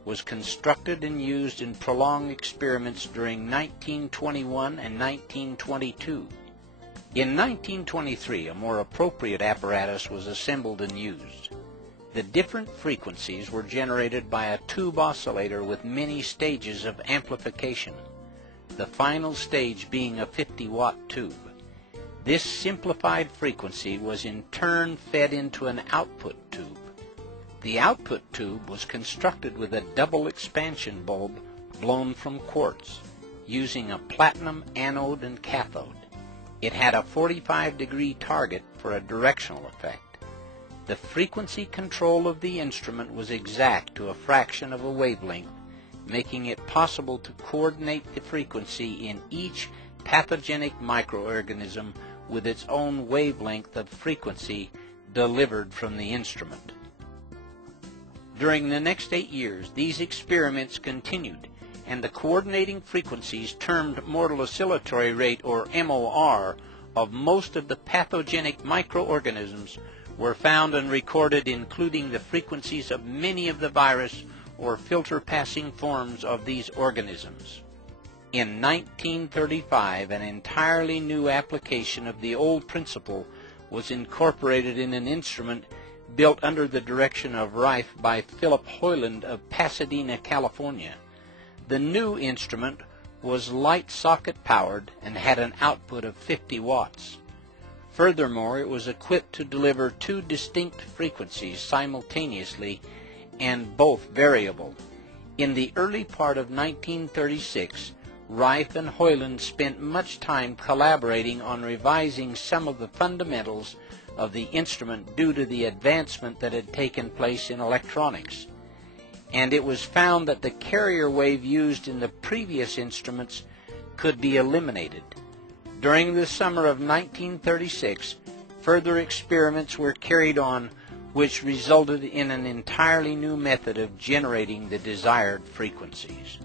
was constructed and used in prolonged experiments during 1921 and 1922. In 1923, a more appropriate apparatus was assembled and used. The different frequencies were generated by a tube oscillator with many stages of amplification, the final stage being a 50-watt tube. This simplified frequency was in turn fed into an output tube. The output tube was constructed with a double expansion bulb blown from quartz, using a platinum anode and cathode. It had a 45-degree target for a directional effect. The frequency control of the instrument was exact to a fraction of a wavelength, making it possible to coordinate the frequency in each pathogenic microorganism with its own wavelength of frequency delivered from the instrument. During the next 8 years, these experiments continued, and the coordinating frequencies termed mortal oscillatory rate, or MOR, of most of the pathogenic microorganisms were found and recorded, including the frequencies of many of the virus or filter-passing forms of these organisms. In 1935, an entirely new application of the old principle was incorporated in an instrument built under the direction of Rife by Philip Hoyland of Pasadena, California. The new instrument was light socket powered and had an output of 50 watts. Furthermore, it was equipped to deliver 2 distinct frequencies simultaneously and both variable. In the early part of 1936, Rife and Hoyland spent much time collaborating on revising some of the fundamentals of the instrument due to the advancement that had taken place in electronics. And it was found that the carrier wave used in the previous instruments could be eliminated. During the summer of 1936, further experiments were carried on which resulted in an entirely new method of generating the desired frequencies.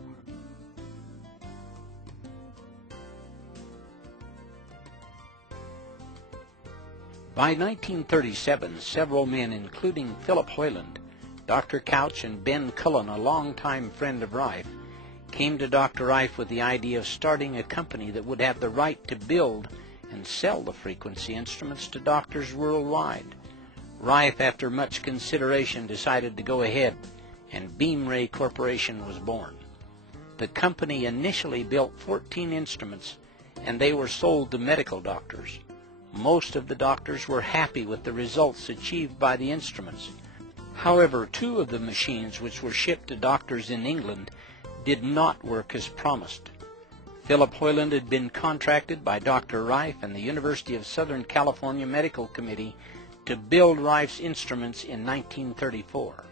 By 1937, several men, including Philip Hoyland, Dr. Couch, and Ben Cullen, a longtime friend of Rife, came to Dr. Rife with the idea of starting a company that would have the right to build and sell the frequency instruments to doctors worldwide. Rife, after much consideration, decided to go ahead, and Beam Ray Corporation was born. The company initially built 14 instruments, and they were sold to medical doctors. Most of the doctors were happy with the results achieved by the instruments. However, 2 of the machines which were shipped to doctors in England did not work as promised. Philip Hoyland had been contracted by Dr. Rife and the University of Southern California Medical Committee to build Rife's instruments in 1934.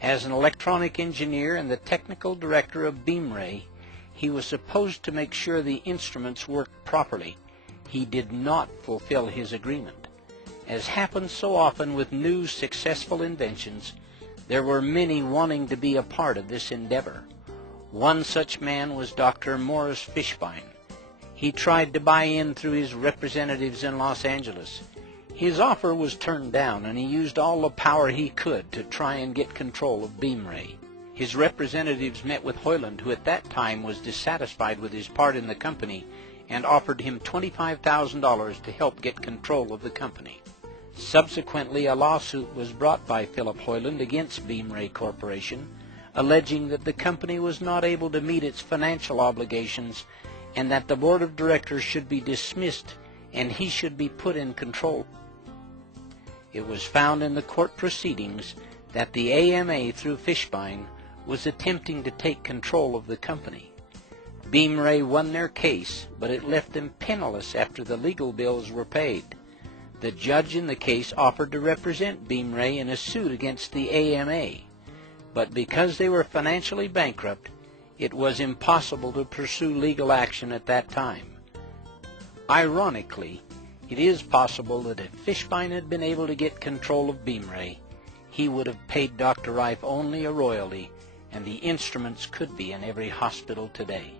As an electronic engineer and the technical director of Beamray, he was supposed to make sure the instruments worked properly. He did not fulfill his agreement. As happens so often with new successful inventions, there were many wanting to be a part of this endeavor. One such man was Dr. Morris Fishbein. He tried to buy in through his representatives in Los Angeles. His offer was turned down, and he used all the power he could to try and get control of Beamray. His representatives met with Hoyland, who at that time was dissatisfied with his part in the company, and offered him $25,000 to help get control of the company. Subsequently, a lawsuit was brought by Philip Hoyland against Beamray Corporation, alleging that the company was not able to meet its financial obligations and that the board of directors should be dismissed and he should be put in control. It was found in the court proceedings that the AMA, through Fishbein, was attempting to take control of the company. Beamray won their case, but it left them penniless after the legal bills were paid. The judge in the case offered to represent Beamray in a suit against the AMA, but because they were financially bankrupt, it was impossible to pursue legal action at that time. Ironically, it is possible that if Fishbein had been able to get control of Beamray, he would have paid Dr. Rife only a royalty, and the instruments could be in every hospital today.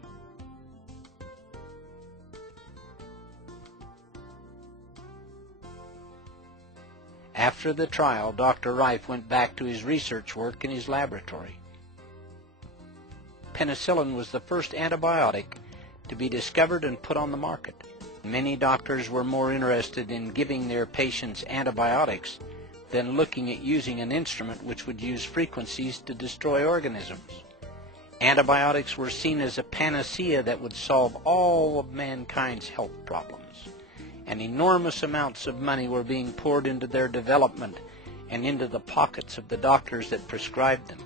After the trial, Dr. Rife went back to his research work in his laboratory. Penicillin was the first antibiotic to be discovered and put on the market. Many doctors were more interested in giving their patients antibiotics than looking at using an instrument which would use frequencies to destroy organisms. Antibiotics were seen as a panacea that would solve all of mankind's health problems, and enormous amounts of money were being poured into their development and into the pockets of the doctors that prescribed them.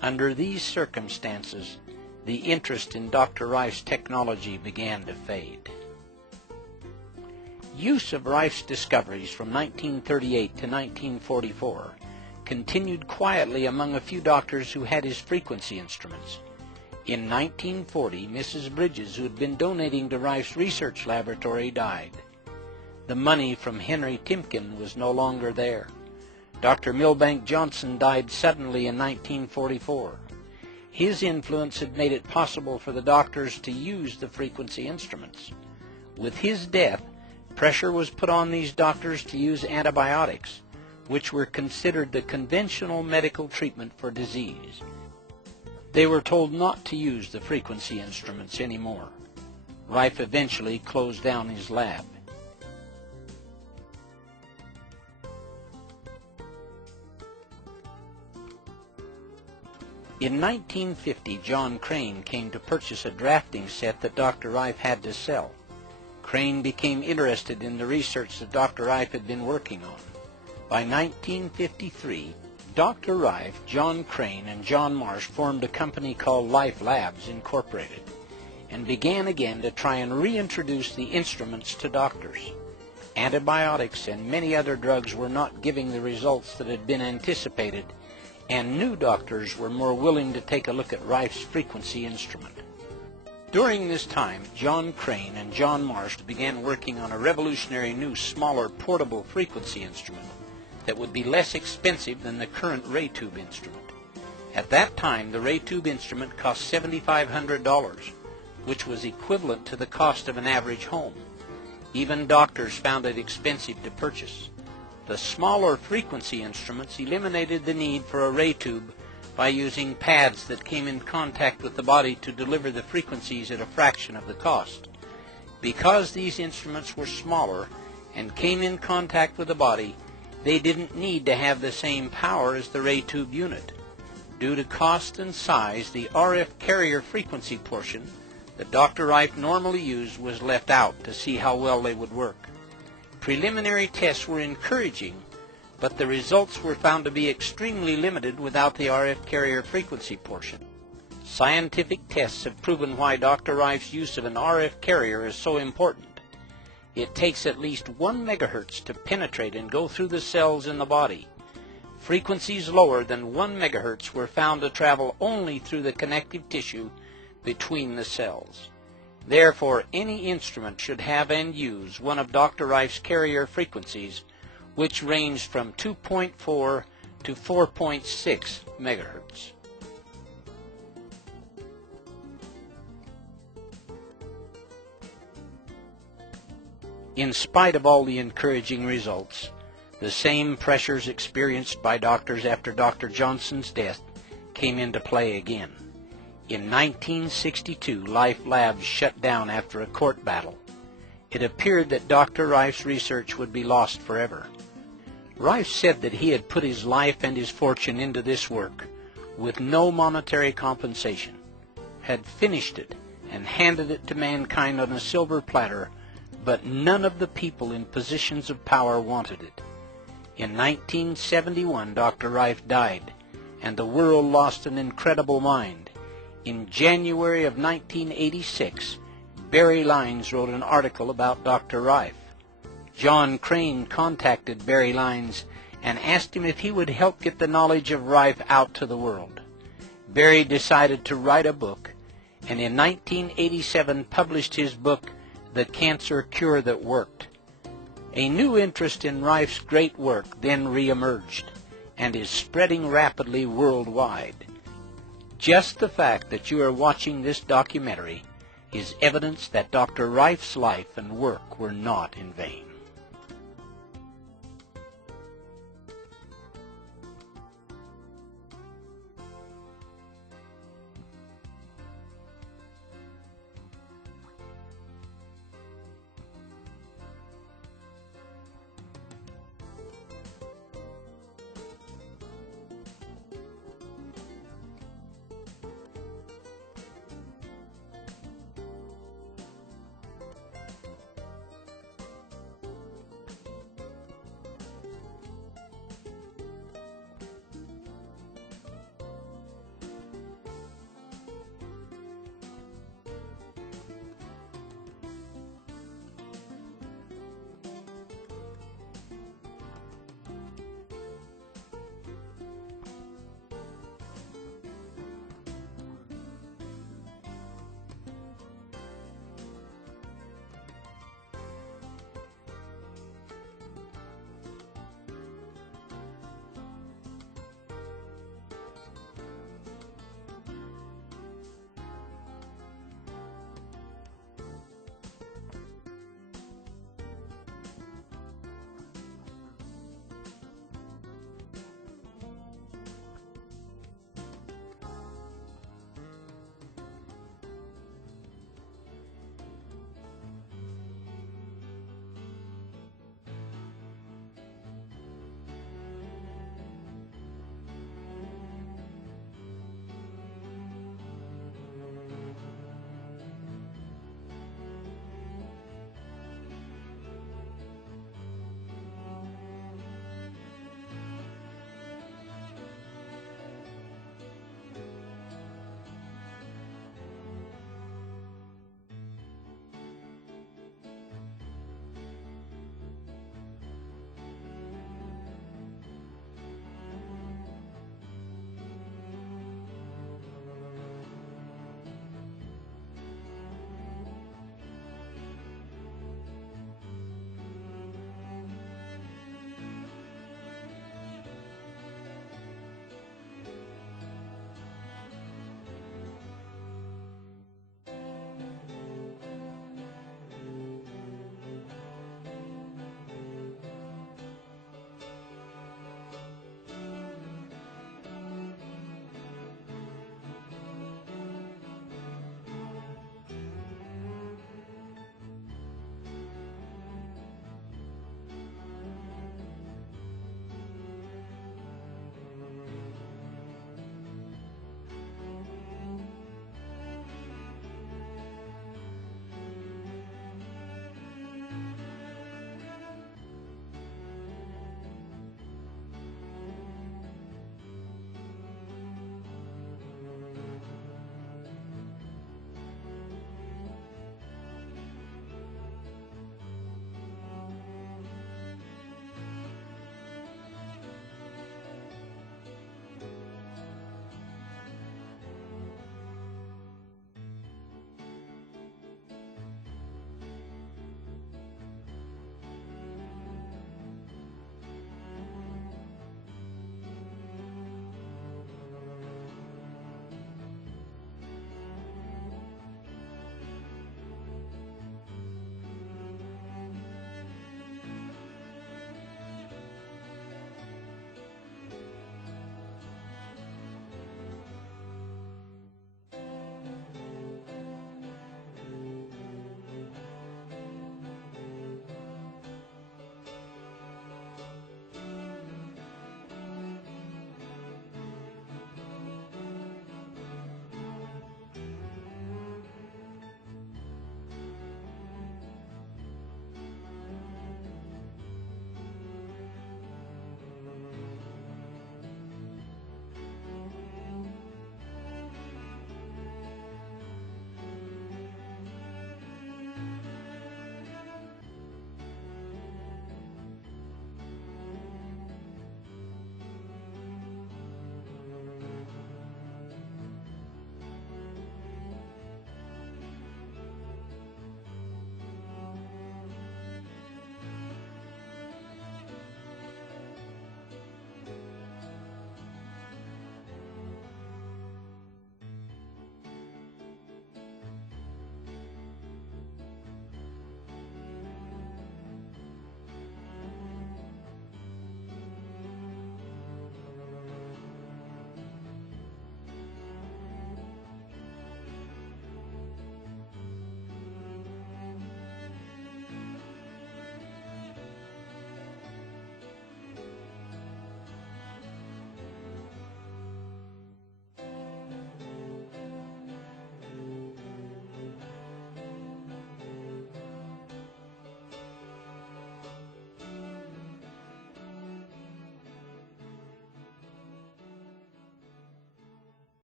Under these circumstances, the interest in Dr. Rife's technology began to fade. Use of Rife's discoveries from 1938 to 1944 continued quietly among a few doctors who had his frequency instruments. In 1940, Mrs. Bridges, who had been donating to Rife's research laboratory, died. The money from Henry Timken was no longer there. Dr. Milbank Johnson died suddenly in 1944. His influence had made it possible for the doctors to use the frequency instruments. With his death, pressure was put on these doctors to use antibiotics, which were considered the conventional medical treatment for disease. They were told not to use the frequency instruments anymore. Rife eventually closed down his lab. In 1950, John Crane came to purchase a drafting set that Dr. Rife had to sell. Crane became interested in the research that Dr. Rife had been working on. By 1953, Dr. Rife, John Crane, and John Marsh formed a company called Life Labs Incorporated and began again to try and reintroduce the instruments to doctors. Antibiotics and many other drugs were not giving the results that had been anticipated, and new doctors were more willing to take a look at Rife's frequency instrument. During this time, John Crane and John Marsh began working on a revolutionary new, smaller, portable frequency instrument that would be less expensive than the current ray tube instrument. At that time, the ray tube instrument cost $7,500, which was equivalent to the cost of an average home. Even doctors found it expensive to purchase. The smaller frequency instruments eliminated the need for a ray tube by using pads that came in contact with the body to deliver the frequencies at a fraction of the cost. Because these instruments were smaller and came in contact with the body, they didn't need to have the same power as the ray tube unit. Due to cost and size, the RF carrier frequency portion that Dr. Rife normally used was left out to see how well they would work. Preliminary tests were encouraging, but the results were found to be extremely limited without the RF carrier frequency portion. Scientific tests have proven why Dr. Rife's use of an RF carrier is so important. It takes at least 1 megahertz to penetrate and go through the cells in the body. Frequencies lower than 1 megahertz were found to travel only through the connective tissue between the cells. Therefore, any instrument should have and use one of Dr. Rife's carrier frequencies, which range from 2.4 to 4.6 megahertz. In spite of all the encouraging results, the same pressures experienced by doctors after Dr. Johnson's death came into play again. In 1962, Life Labs shut down after a court battle. It appeared that Dr. Rife's research would be lost forever. Rife said that he had put his life and his fortune into this work with no monetary compensation, had finished it and handed it to mankind on a silver platter, but none of the people in positions of power wanted it. In 1971, Dr. Rife died, and the world lost an incredible mind. In January of 1986, Barry Lines wrote an article about Dr. Rife. John Crane contacted Barry Lines and asked him if he would help get the knowledge of Rife out to the world. Barry decided to write a book, and in 1987 published his book, The Cancer Cure That Worked. A new interest in Rife's great work then re-emerged and is spreading rapidly worldwide. Just the fact that you are watching this documentary is evidence that Dr. Rife's life and work were not in vain.